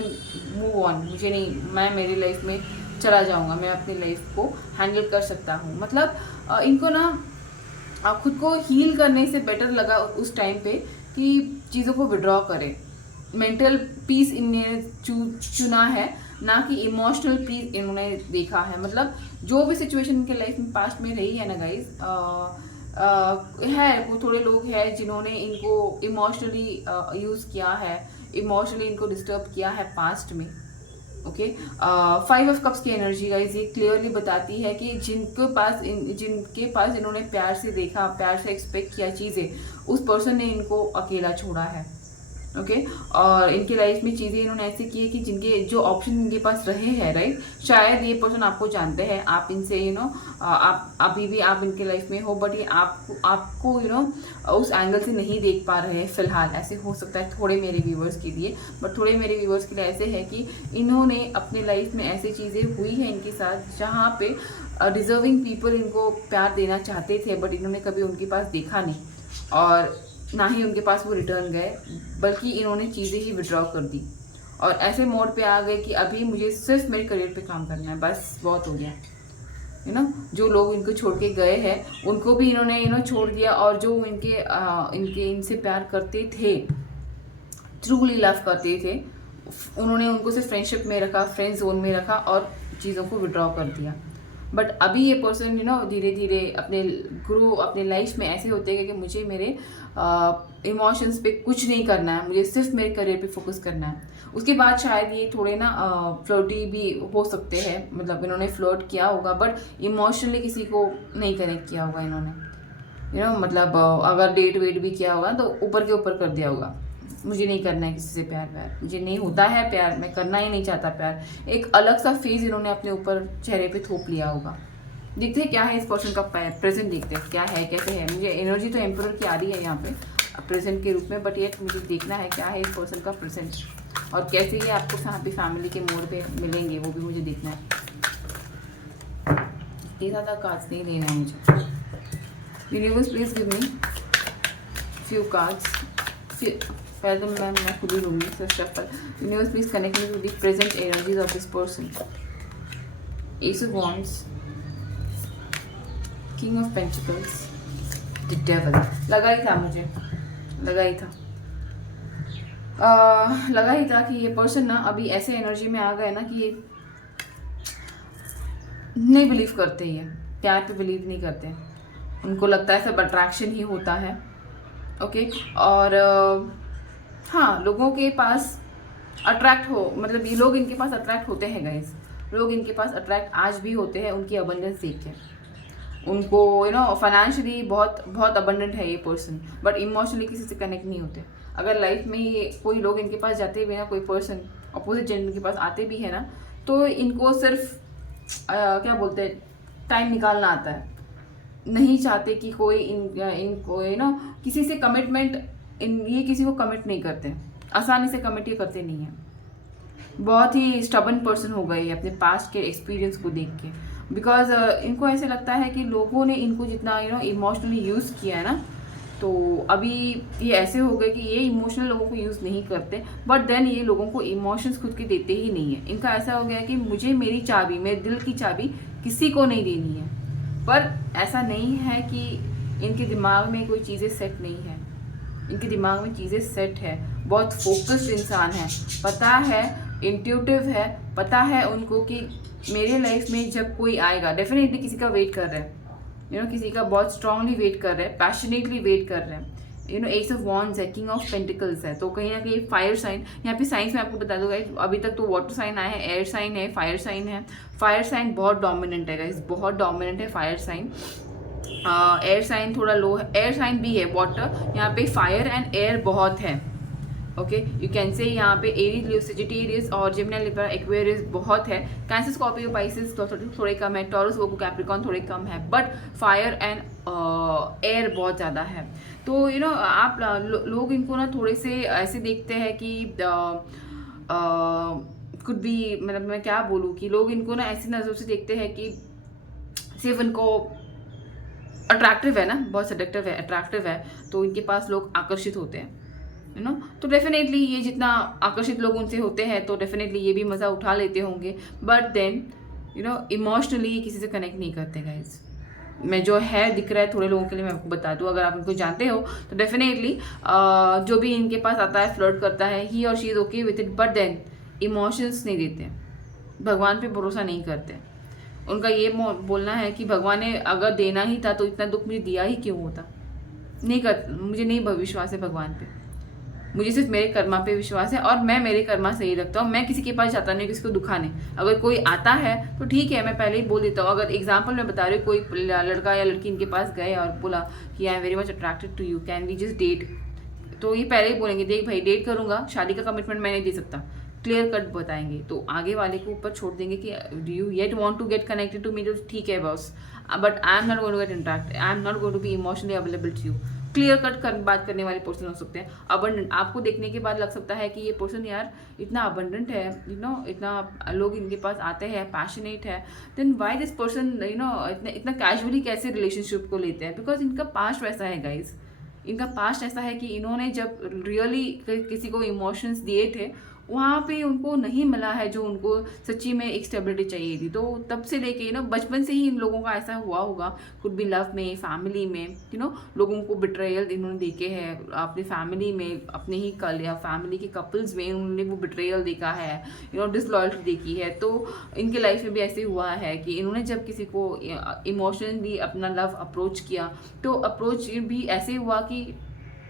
मूव ऑन, मुझे नहीं, मैं मेरी लाइफ में चला जाऊंगा, मैं अपनी लाइफ को हैंडल कर सकता हूँ। मतलब इनको ना खुद को हील करने से बेटर लगा उस टाइम पे कि चीज़ों को विड्रॉ करें। मेंटल पीस इन्होंने चुना है, ना कि इमोशनल पीस इन्होंने देखा है। मतलब जो भी सिचुएशन इनके लाइफ में पास्ट में रही है ना गाइज, है वो थोड़े लोग हैं जिन्होंने इनको इमोशनली यूज़ किया है, इमोशनली इनको डिस्टर्ब किया है पास्ट में। ओके, 5 ऑफ कप्स की एनर्जी गाइज ये क्लियरली बताती है कि जिनके पास इन्होंने प्यार से देखा, प्यार से एक्सपेक्ट किया चीज़ें, उस पर्सन ने इनको अकेला छोड़ा है। ओके, और इनकी लाइफ में चीज़ें इन्होंने ऐसे की है कि जिनके जो ऑप्शन इनके पास रहे हैं, राइट, शायद ये पर्सन आपको जानते हैं, आप इनसे आप अभी भी आप इनके लाइफ में हो, बट ये आपको उस एंगल से नहीं देख पा रहे हैं फिलहाल। ऐसे हो सकता है थोड़े मेरे व्यूवर्स के लिए, बट थोड़े मेरे व्यूवर्स के लिए ऐसे है कि इन्होंने अपने लाइफ में ऐसी चीज़ें हुई हैं इनके साथ जहाँ पे डिजर्विंग पीपल इनको प्यार देना चाहते थे, बट इन्होंने कभी उनके पास देखा नहीं, और ना ही उनके पास वो रिटर्न गए, बल्कि इन्होंने चीज़ें ही विड्रॉ कर दी और ऐसे मोड पे आ गए कि अभी मुझे सिर्फ मेरे करियर पे काम करना है, बस बहुत हो गया। जो लोग इनको छोड़ के गए हैं उनको भी इन्होंने छोड़ दिया, और जो इनसे प्यार करते थे, ट्रूली लव करते थे, उन्होंने उनको सिर्फ फ्रेंडशिप में रखा, फ्रेंड जोन में रखा और चीज़ों को विड्रॉ कर दिया। बट अभी ये पर्सन धीरे धीरे अपने लाइफ में ऐसे होते हैं कि मुझे मेरे इमोशंस पे कुछ नहीं करना है, मुझे सिर्फ मेरे करियर पे फोकस करना है। उसके बाद शायद ये थोड़े फ्लर्टी भी हो सकते हैं, मतलब इन्होंने फ्लर्ट किया होगा बट इमोशनली किसी को नहीं कनेक्ट किया होगा इन्होंने। मतलब अगर डेट वेट भी किया होगा तो ऊपर के ऊपर कर दिया होगा, मुझे नहीं करना है किसी से प्यार व्यार, मुझे नहीं होता है प्यार, मैं करना ही नहीं चाहता प्यार। एक अलग सा फेज इन्होंने अपने ऊपर चेहरे पे थोप लिया होगा। देखते हैं क्या है इस पर्सन का प्रेजेंट, देखते हैं क्या है कैसे है। मुझे एनर्जी तो एम्परर की आ रही है यहाँ पे प्रेजेंट के रूप में, बट ये मुझे देखना है क्या है इस पर्सन का प्रेजेंट और कैसे ये आपको यहाँ पे फैमिली के मोड़ पे मिलेंगे, वो भी मुझे देखना है। ये ज़्यादा कार्ड्स नहीं लेना है मुझे। Universe please give me few cards, पहले तो मैं खुद ही लूँगी सर shuffle. Universe please connect me to the present energies of this person. Ace of wands, king of pentacles, the devil. लगा ही था मुझे, लगा ही था लगा ही था कि ये पर्सन ना अभी ऐसे एनर्जी में आ गए ना कि ये नहीं बिलीव करते, ये प्यार पे बिलीव नहीं करते। उनको लगता है सब अट्रैक्शन ही होता है। ओके, और हाँ, लोगों के पास अट्रैक्ट हो, मतलब ये लोग इनके पास अट्रैक्ट होते हैं गाइस, लोग इनके पास अट्रैक्ट आज भी होते हैं उनकी अबंडेंस देख के। उनको फाइनेंशियली बहुत बहुत अबंडेंट है ये पर्सन, बट इमोशनली किसी से कनेक्ट नहीं होते। अगर लाइफ में ये कोई लोग इनके पास जाते भी ना, कोई पर्सन अपोजिट जेंडर के पास आते भी है ना, तो इनको सिर्फ क्या बोलते हैं, टाइम निकालना आता है। नहीं चाहते कि कोई इनको किसी से कमिटमेंट, ये किसी को कमिट नहीं करते, आसानी से कमिट ये करते नहीं हैं। बहुत ही स्टबन पर्सन हो गए अपने पास्ट के एक्सपीरियंस को देख के, बिकॉज इनको ऐसे लगता है कि लोगों ने इनको जितना इमोशनली यूज़ किया है ना, तो अभी ये ऐसे हो गए कि ये इमोशनल लोगों को यूज़ नहीं करते, बट देन ये लोगों को इमोशंस खुद के देते ही नहीं है। इनका ऐसा हो गया कि मुझे मेरी चाबी, मेरे दिल की चाबी किसी को नहीं देनी है। पर ऐसा नहीं है कि इनके दिमाग में कोई चीज़ें सेट नहीं है, इनके दिमाग में चीज़ें सेट है। बहुत फोकस्ड इंसान है, पता है, इंट्यूटिव है, पता है उनको कि मेरे लाइफ में जब कोई आएगा, डेफिनेटली किसी का वेट कर रहे हैं, किसी का बहुत स्ट्रांगली वेट कर रहे हैं, पैशनेटली वेट कर रहे हैं। एस ऑफ वॉन्ड्स है, किंग ऑफ पेंटिकल्स है, तो कहीं ना कहीं फायर साइन, यहाँ पे साइंस में आपको बता दूंगा, अभी तक तो वाटर साइन आया है, एयर साइन है, फायर साइन है। फायर साइन बहुत डोमिनेंट है गाइस, बहुत डोमिनेंट है फायर साइन। एयर साइन थोड़ा लो है, एयर साइन भी है, वाटर, यहाँ पे फायर एंड एयर बहुत है। ओके, यू कैन से यहाँ पे एरीज, लियो, सजिटेरियस और जिमिनी, लिब्रा, एक्वेरियस बहुत है। कैंसर, स्कॉर्पियो, पाइसेस थोड़े कम है, टॉरस, वर्गो, कैप्रिकॉर्न थोड़े कम है, बट फायर एंड एयर बहुत ज़्यादा है। तो आप लोग इनको ना थोड़े से ऐसे देखते हैं कि कुछ भी, मतलब मैं क्या बोलूँ कि लोग इनको ना ऐसी नज़रों से देखते हैं कि सिर्फ इनको अट्रैक्टिव है ना, बहुत सडक्टिव है, अट्रैक्टिव है, तो इनके पास लोग आकर्षित होते हैं, तो डेफिनेटली ये जितना आकर्षित लोग उनसे होते हैं तो डेफिनेटली ये भी मज़ा उठा लेते होंगे, बट देन इमोशनली किसी से कनेक्ट नहीं करते गाइज। मैं जो है दिख रहा है थोड़े लोगों के लिए, मैं आपको बता दूँ, अगर आप इनको जानते हो तो डेफिनेटली जो भी इनके पास आता है, फ्लर्ट करता है, ही और she is okay with it, but then emotions नहीं देते, भगवान पे भरोसा नहीं करते। उनका ये बोलना है कि भगवान ने अगर देना ही था तो इतना दुख मुझे दिया ही क्यों होता। नहीं कर, मुझे नहीं विश्वास है भगवान पे, मुझे सिर्फ मेरे कर्मा पे विश्वास है और मैं मेरे कर्मा से ही रखता हूँ। मैं किसी के पास जाता नहीं किसी को दुखाने। अगर कोई आता है तो ठीक है, मैं पहले ही बोल देता हूँ। अगर एग्जांपल मैं बता रही हूँ, कोई लड़का या लड़की इनके पास गए और बोला कि I am very much attracted to you, can we just date, तो ये पहले ही बोलेंगे देख भाई डेट करूँगा, शादी का कमिटमेंट मैं नहीं दे सकता, क्लियर कट बताएंगे। तो आगे वाले को ऊपर छोड़ देंगे कि do you yet want to get connected to me, तो ठीक है boss, but I am not going to get interact, I am not going to be emotionally available to you. Clear cut बात करने वाले पर्सन हो सकते हैं। Abundant, आपको देखने के बाद लग सकता है कि ये पर्सन यार इतना अबंडेंट है, इतना लोग इनके पास आते हैं, पैशनेट है, देन व्हाई दिस पर्सन इतना कैजुअली कैसे रिलेशनशिप को लेते हैं, बिकॉज इनका पास्ट वैसा है गाइज। इनका पास्ट ऐसा है कि इन्होंने जब रियली किसी को इमोशंस दिए थे वहाँ पे उनको नहीं मिला है जो उनको सच्ची में एक स्टेबिलिटी चाहिए थी। तो तब से लेके बचपन से ही इन लोगों का ऐसा हुआ होगा, कुड बी लव में, फैमिली में, लोगों को बिट्रेयल इन्होंने देखे हैं अपने फैमिली में, अपने ही कल या फैमिली के कपल्स में उन्होंने वो बिट्रेयल देखा है, डिसलॉयल्टी देखी है। तो इनके लाइफ में भी ऐसे हुआ है कि इन्होंने जब किसी को इमोशनली अपना लव अप्रोच किया तो अप्रोच भी ऐसे हुआ कि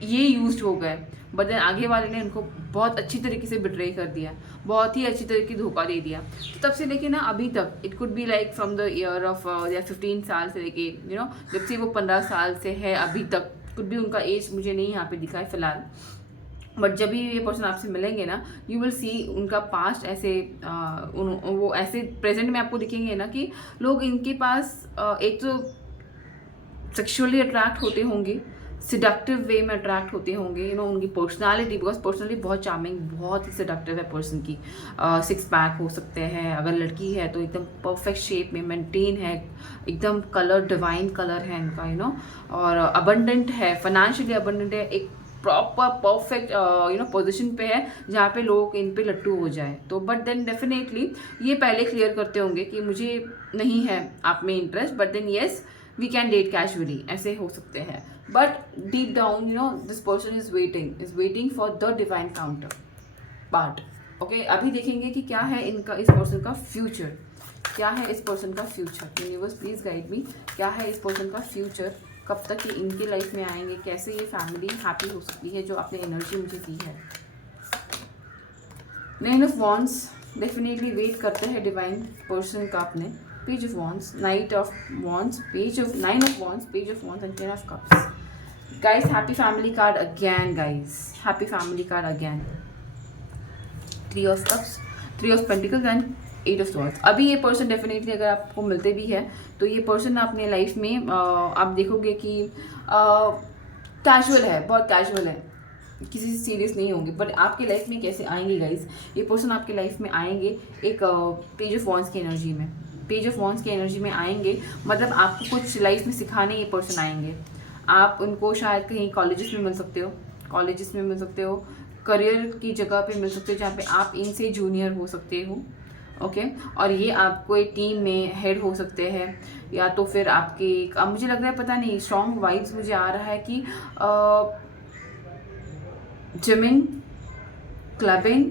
ये यूज्ड हो गए, बट देन आगे वाले ने उनको बहुत अच्छी तरीके से बिट्रे कर दिया, बहुत ही अच्छी तरीके से धोखा दे दिया। तो तब से लेके ना अभी तक, it could be like from the year of या 15 साल से लेके जब से वो 15 साल से है अभी तक, कुड भी उनका एज मुझे नहीं यहाँ पे दिखा है फिलहाल, बट जब भी ये पर्सन आपसे मिलेंगे ना, यू विल सी उनका पास्ट ऐसे वो ऐसे प्रेजेंट में आपको दिखेंगे ना कि लोग इनके पास एक तो सेक्सुअली अट्रैक्ट होते होंगे, सिडक्टिव वे में अट्रैक्ट होते होंगे, उनकी पर्सनालिटी, बिकॉज पर्सनली बहुत चार्मिंग, बहुत ही सिडक्टिव है पर्सन की। 6 पैक हो सकते हैं, अगर लड़की है तो एकदम परफेक्ट शेप में मेंटेन है, एकदम कलर डिवाइन कलर है इनका, और अबंडेंट है, फाइनेंशियली अबंडेंट है, एक प्रॉपर परफेक्ट पोजीशन पे है जहाँ पे लोग इन पे लट्टू हो जाए। तो बट देन डेफिनेटली ये पहले क्लियर करते होंगे कि मुझे नहीं है आप में interest, but then yes we can date casually, ऐसे हो सकते हैं। But deep down this person is waiting for the divine counterpart. Okay, अभी देखेंगे कि क्या है इनका, इस पर्सन का फ्यूचर, क्या है इस पर्सन का future. Universe please guide me, क्या है इस पर्सन का फ्यूचर, कब तक ये इनकी लाइफ में आएंगे, कैसे ये फैमिली हैप्पी हो सकती है, जो आपने एनर्जी मुझे दी है। 9 ऑफ वॉन्ड्स, डेफिनेटली वेट करते हैं डिवाइन पर्सन का अपने। Page of wands, night of wands, page of 9 of wands, page of wands and 10 of cups. Guys happy family card again, guys happy family card again. 3 of cups, 3 of pentacles and 8 of swords. अभी ये person definitely अगर आपको मिलते भी है तो ये person अपने लाइफ में आप देखोगे कि कैजुअल है, बहुत कैजुअल है, किसी से सीरियस नहीं होंगे। बट आपके लाइफ में कैसे आएंगे गाइस, ये पर्सन आपके लाइफ में आएंगे एक पेज ऑफ वॉन्ड्स की एनर्जी में, पेज ऑफ वॉन्ड्स की एनर्जी में आएंगे। मतलब आपको कुछ लाइफ में सिखाने ये पर्सन आएंगे। आप उनको शायद कहीं कॉलेजेस में मिल सकते हो, कॉलेजेस में मिल सकते हो, करियर की जगह पे मिल सकते हो जहाँ पे आप इनसे जूनियर हो सकते हो। ओके, और ये आपको एक टीम में हेड हो सकते हैं, या तो फिर आपके, अब मुझे लग रहा है पता नहीं, स्ट्रॉन्ग वाइब्स मुझे आ रहा है कि जिमिंग, क्लबिंग,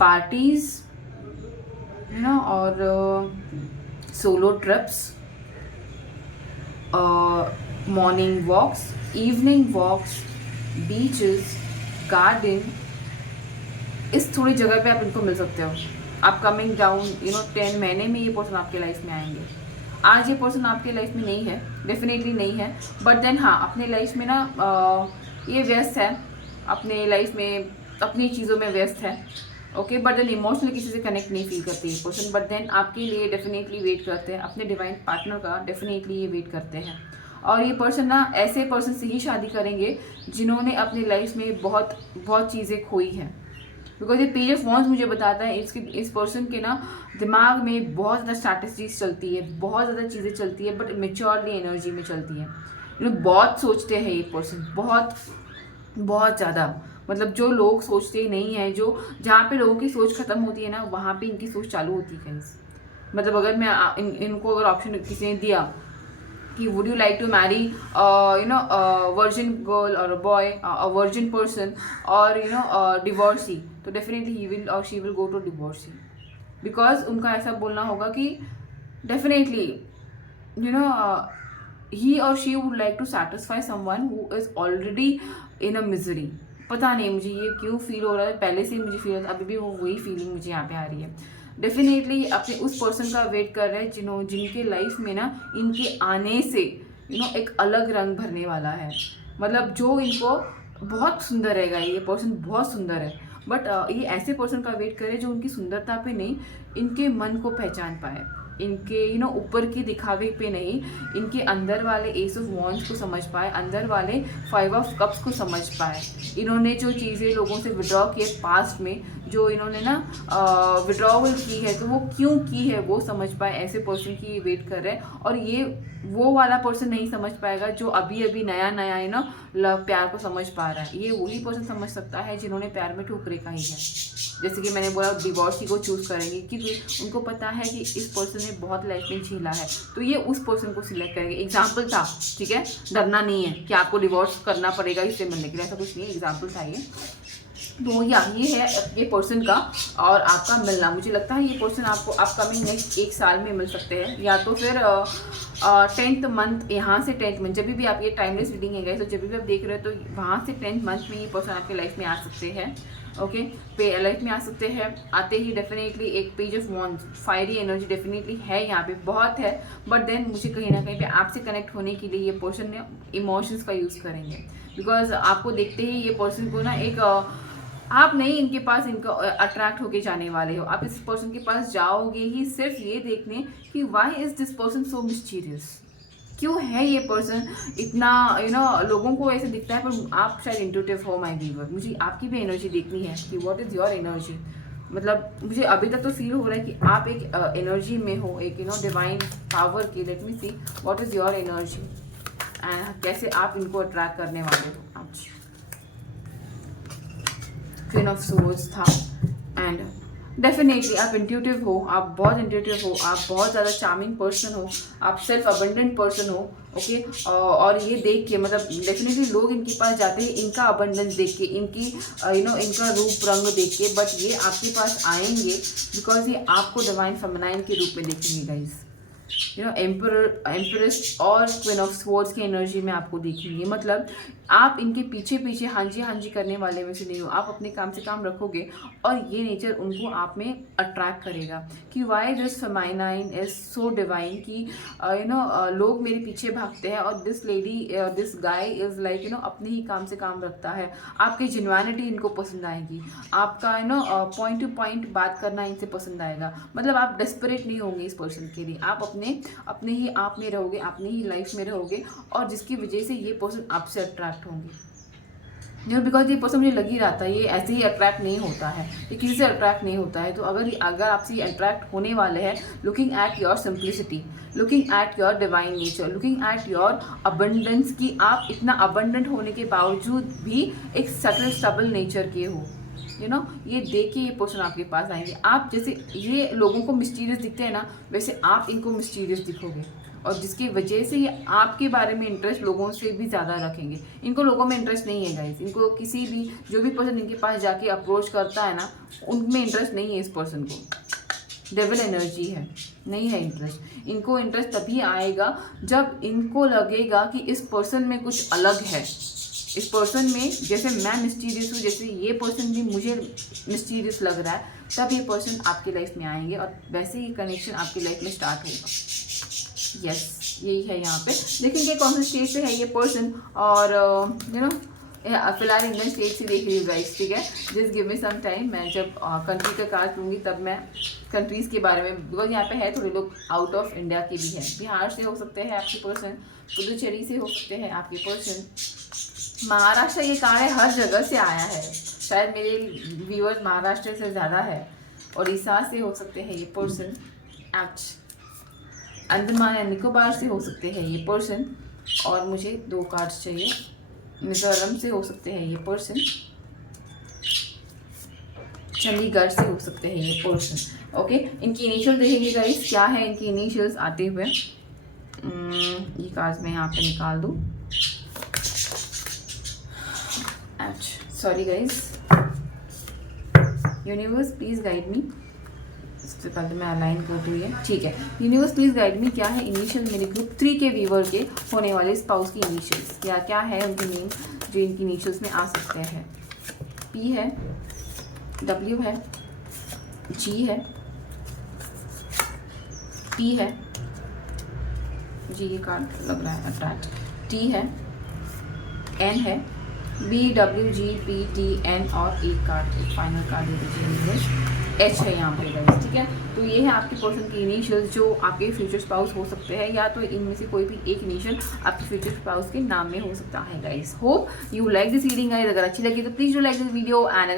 पार्टीज, और solo trips, morning walks, evening walks, beaches, garden, इस थोड़ी जगह पे आप इनको मिल सकते हो। अपकमिंग डाउन 10 महीने में ये पर्सन आपके लाइफ में आएंगे। आज ये पर्सन आपके लाइफ में नहीं है, डेफिनेटली नहीं है, बट देन हाँ अपने लाइफ में ना ये व्यस्त है, अपने लाइफ में अपनी चीज़ों में व्यस्त है। ओके, बट देन इमोशनली किसी से कनेक्ट नहीं फील करती है पर्सन, बट देन आपके लिए डेफिनेटली वेट करते हैं, अपने डिवाइन पार्टनर का डेफिनेटली ये वेट करते हैं। और ये पर्सन ना ऐसे पर्सन से ही शादी करेंगे जिन्होंने अपनी लाइफ में बहुत बहुत चीज़ें खोई हैं। बिकॉज ये पेज ऑफ वॉन्ड्स मुझे बताता है इस पर्सन के ना दिमाग में बहुत ज़्यादा स्ट्रैटेजीज चलती है, बहुत ज़्यादा चीज़ें चलती है, बट मेच्योरली एनर्जी में चलती है। बहुत सोचते हैं ये पर्सन, बहुत बहुत ज़्यादा, मतलब जो लोग सोचते ही नहीं है, जो जहाँ पे लोगों की सोच खत्म होती है ना वहाँ पे इनकी सोच चालू होती है गाइस। मतलब अगर मैं इनको अगर ऑप्शन किसी ने दिया कि would you like to marry virgin girl और a boy, a virgin person, और डिवोर्सी, तो डेफिनेटली ही विल और she will go to divorcee. Because उनका ऐसा बोलना होगा कि डेफिनेटली ही और she would like to satisfy someone who is already in a misery. पता नहीं मुझे ये क्यों फील हो रहा है, पहले से मुझे फील होता है, अभी भी वो वही फीलिंग मुझे यहाँ पे आ रही है। डेफिनेटली अपने उस पर्सन का वेट कर रहे हैं जिनके लाइफ में ना इनके आने से एक अलग रंग भरने वाला है। मतलब जो इनको बहुत सुंदर रहेगा, ये पर्सन बहुत सुंदर है, बट ये ऐसे पर्सन का वेट करे जो उनकी सुंदरता पे नहीं, इनके मन को पहचान पाए, इनके ऊपर की दिखावे पे नहीं, इनके अंदर वाले एस ऑफ वॉन्ड्स को समझ पाए, अंदर वाले 5 ऑफ कप्स को समझ पाए। इन्होंने जो चीज़ें लोगों से विड्रॉ किए पास्ट में, जो इन्होंने ना विड्रॉवल की है, तो वो क्यों की है वो समझ पाए। ऐसे पर्सन की वेट कर रहे हैं, और ये वो वाला पर्सन नहीं समझ पाएगा जो अभी अभी नया नया लव प्यार को समझ पा रहा है। ये वही पर्सन समझ सकता है जिन्होंने प्यार में ठोकरें खाई है। जैसे कि मैंने बोला डिवोर्स को चूज़ करेंगे क्योंकि उनको पता है कि इस पर्सन ने बहुत लाइफ में झेला है, तो ये उस पर्सन को सिलेक्ट करेंगे। एग्जाम्पल था, ठीक है, डरना नहीं है कि आपको डिवोर्स करना पड़ेगा इससे मिलने के लिए, ऐसा कुछ नहीं है, एग्जाम्पल था ये। तो या ये है ये पर्सन का और आपका मिलना। मुझे लगता है ये पर्सन आपको अपकमिंग नेक्स्ट 1 साल में मिल सकते हैं, या तो फिर 10th मंथ, यहाँ से 10th मंथ, जब भी आप ये टाइमलेस रीडिंग है गाइस, तो जब भी आप देख रहे हो तो वहाँ से 10th मंथ में ये पर्सन आपके लाइफ में आ सकते हैं। ओके, पे लाइफ में आ सकते हैं। आते ही डेफिनेटली एक page of wands, fiery energy definitely है यहाँ पे, बहुत है। बट देन मुझे कहीं ना कहीं पे आपसे कनेक्ट होने के लिए ये पर्सन ने इमोशंस का यूज़ करेंगे, बिकॉज आपको देखते ही ये पर्सन को ना एक आप नहीं इनके पास इनका अट्रैक्ट होके जाने वाले हो। आप इस पर्सन के पास जाओगे ही सिर्फ ये देखने कि why is this person so mysterious, क्यों है ये पर्सन इतना लोगों को ऐसे दिखता है, पर आप शायद इंट्यूटिव हो माय व्यूअर। मुझे आपकी भी एनर्जी देखनी है कि व्हाट इज़ योर एनर्जी। मतलब मुझे अभी तक तो फील हो रहा है कि आप एक एनर्जी में हो, एक डिवाइन पावर की। Late me see what is your energy and कैसे आप इनको अट्रैक्ट करने वाले हो। आज क्वीन ऑफ सोर्स था एंड डेफिनेटली आप इंट्यूटिव हो, आप बहुत इंट्यूटिव हो, आप बहुत ज़्यादा चार्मिंग पर्सन हो, आप सेल्फ अबंडेंट पर्सन हो। ओके, और ये देख के मतलब डेफिनेटली लोग इनके पास जाते हैं इनका अबंडेंस देख के, इनकी इनका रूप रंग देख के, बट ये आपके पास आएंगे बिकॉज ये आपको डिवाइन फेमिनाइन के रूप में देखेंगे गाइस। एम्परेस और क्वीन ऑफ स्वॉर्ड्स की एनर्जी में आपको देखेंगे। मतलब आप इनके पीछे पीछे हाँ जी करने वाले में से नहीं हो, आप अपने काम से काम रखोगे और ये नेचर उनको आप में अट्रैक्ट करेगा कि why this feminine is so divine कि लोग मेरे पीछे भागते हैं और this lady this guy is like अपने ही काम से काम रखता है। आपकी जेन्युइनिटी इनको पसंद आएगी, आपका पॉइंट टू पॉइंट बात करना इनसे पसंद आएगा। मतलब आप डेस्परेट नहीं होंगे इस पर्सन के लिए, आप अपने ही आप में रहोगे, अपनी ही लाइफ में रहोगे और जिसकी वजह से ये पर्सन आपसे अट्रैक्ट होंगे। बिकॉज ये पर्सन मुझे लग ही रहा था ये ऐसे ही अट्रैक्ट नहीं होता है, ये किसी से अट्रैक्ट नहीं होता है। तो अगर आपसे ये अट्रैक्ट होने वाले हैं, looking at your simplicity, looking at your divine nature, looking at your abundance, कि आप इतना अबंडेंट होने के बावजूद भी एक सटल स्टबल नेचर के हो। ये देख के ये पर्सन आपके पास आएंगे। आप जैसे ये लोगों को मिस्टीरियस दिखते हैं ना, वैसे आप इनको मिस्टीरियस दिखोगे और जिसकी वजह से ये आपके बारे में इंटरेस्ट लोगों से भी ज़्यादा रखेंगे। इनको लोगों में इंटरेस्ट नहीं है गाइस, इनको किसी भी जो भी पर्सन इनके पास जाके अप्रोच करता है ना, उनमें इंटरेस्ट नहीं है। इस पर्सन को डेविल एनर्जी है, नहीं है इंटरेस्ट। इनको इंटरेस्ट तभी आएगा जब इनको लगेगा कि इस पर्सन में कुछ अलग है, इस पर्सन में जैसे मैं मिस्टीरियस हूँ, जैसे ये पर्सन भी मुझे मिस्टीरियस लग रहा है, तब ये पर्सन आपकी लाइफ में आएंगे और वैसे ही कनेक्शन आपकी लाइफ में स्टार्ट होगा। यस, यही है यहाँ पे। देखेंगे कौन से स्टेट पे है ये पर्सन और फिलहाल इंडियन स्टेट से देख रही हूँ गाइस, ठीक है। Just give me some time, मैं जब कंट्री का कार्ड लूँगी तब मैं कंट्रीज़ के बारे में, बिकॉज यहाँ पे है थोड़े लोग आउट ऑफ इंडिया के भी हैं। बिहार से हो सकते हैं आपके पर्सन, पुदुचेरी से हो सकते हैं आपके पर्सन, महाराष्ट्र, ये कार्ड है हर जगह से आया है। शायद मेरे व्यूअर्स महाराष्ट्र से ज़्यादा है। उड़ीसा से हो सकते हैं ये पर्सन, अंडमान एंड निकोबार से हो सकते हैं ये पर्सन, और मुझे 2 कार्ड्स चाहिए। मिजोरम से हो सकते हैं ये पर्सन, चंडीगढ़ से हो सकते हैं ये पर्सन। ओके, इनकी इनिशियल देखेंगे गाइस, क्या है इनकी इनिशियल्स आते हुए। ये कार्ड्स मैं यहाँ पे निकाल दूँ। Sorry guys, universe please guide me. इससे पहले मैं अलाइन कर दूँ ये, ठीक है। यूनिवर्स प्लीज़ गाइड मी, क्या है इनिशियल मेरे ग्रुप 3 के व्यूवर के होने वाले स्पाउस की इनिशियल्स, क्या है उनके नेम जो इनकी इनिशियल्स में आ सकते हैं। पी है, डब्ल्यू है, जी है, टी है, जी ये कार्ड लग रहा है अटैच, टी है, एन है, B W G P T N और एक कार्ड, एक फाइनल कार्ड दे दीजिए इंग्लिश, एच है यहाँ पे गाइस, ठीक है। तो ये है आपके पर्सन की इनिशियल्स जो आपके फ्यूचर स्पाउस हो सकते हैं, या तो इनमें से कोई भी एक इनिशियल आपके फ्यूचर स्पाउस के नाम में हो सकता है guys. Hope you like this reading guys. अगर अच्छी लगी तो please do like this video and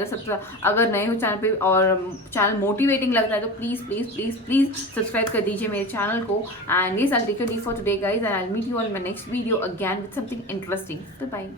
अगर नए हो चैनल पे और चैनल मोटिवेटिंग लगता है तो please please please please subscribe कर दीजिए मेरे चैनल को। And yes, I will take you leave for today guys and I will meet you on my next video again with something interesting. Bye bye.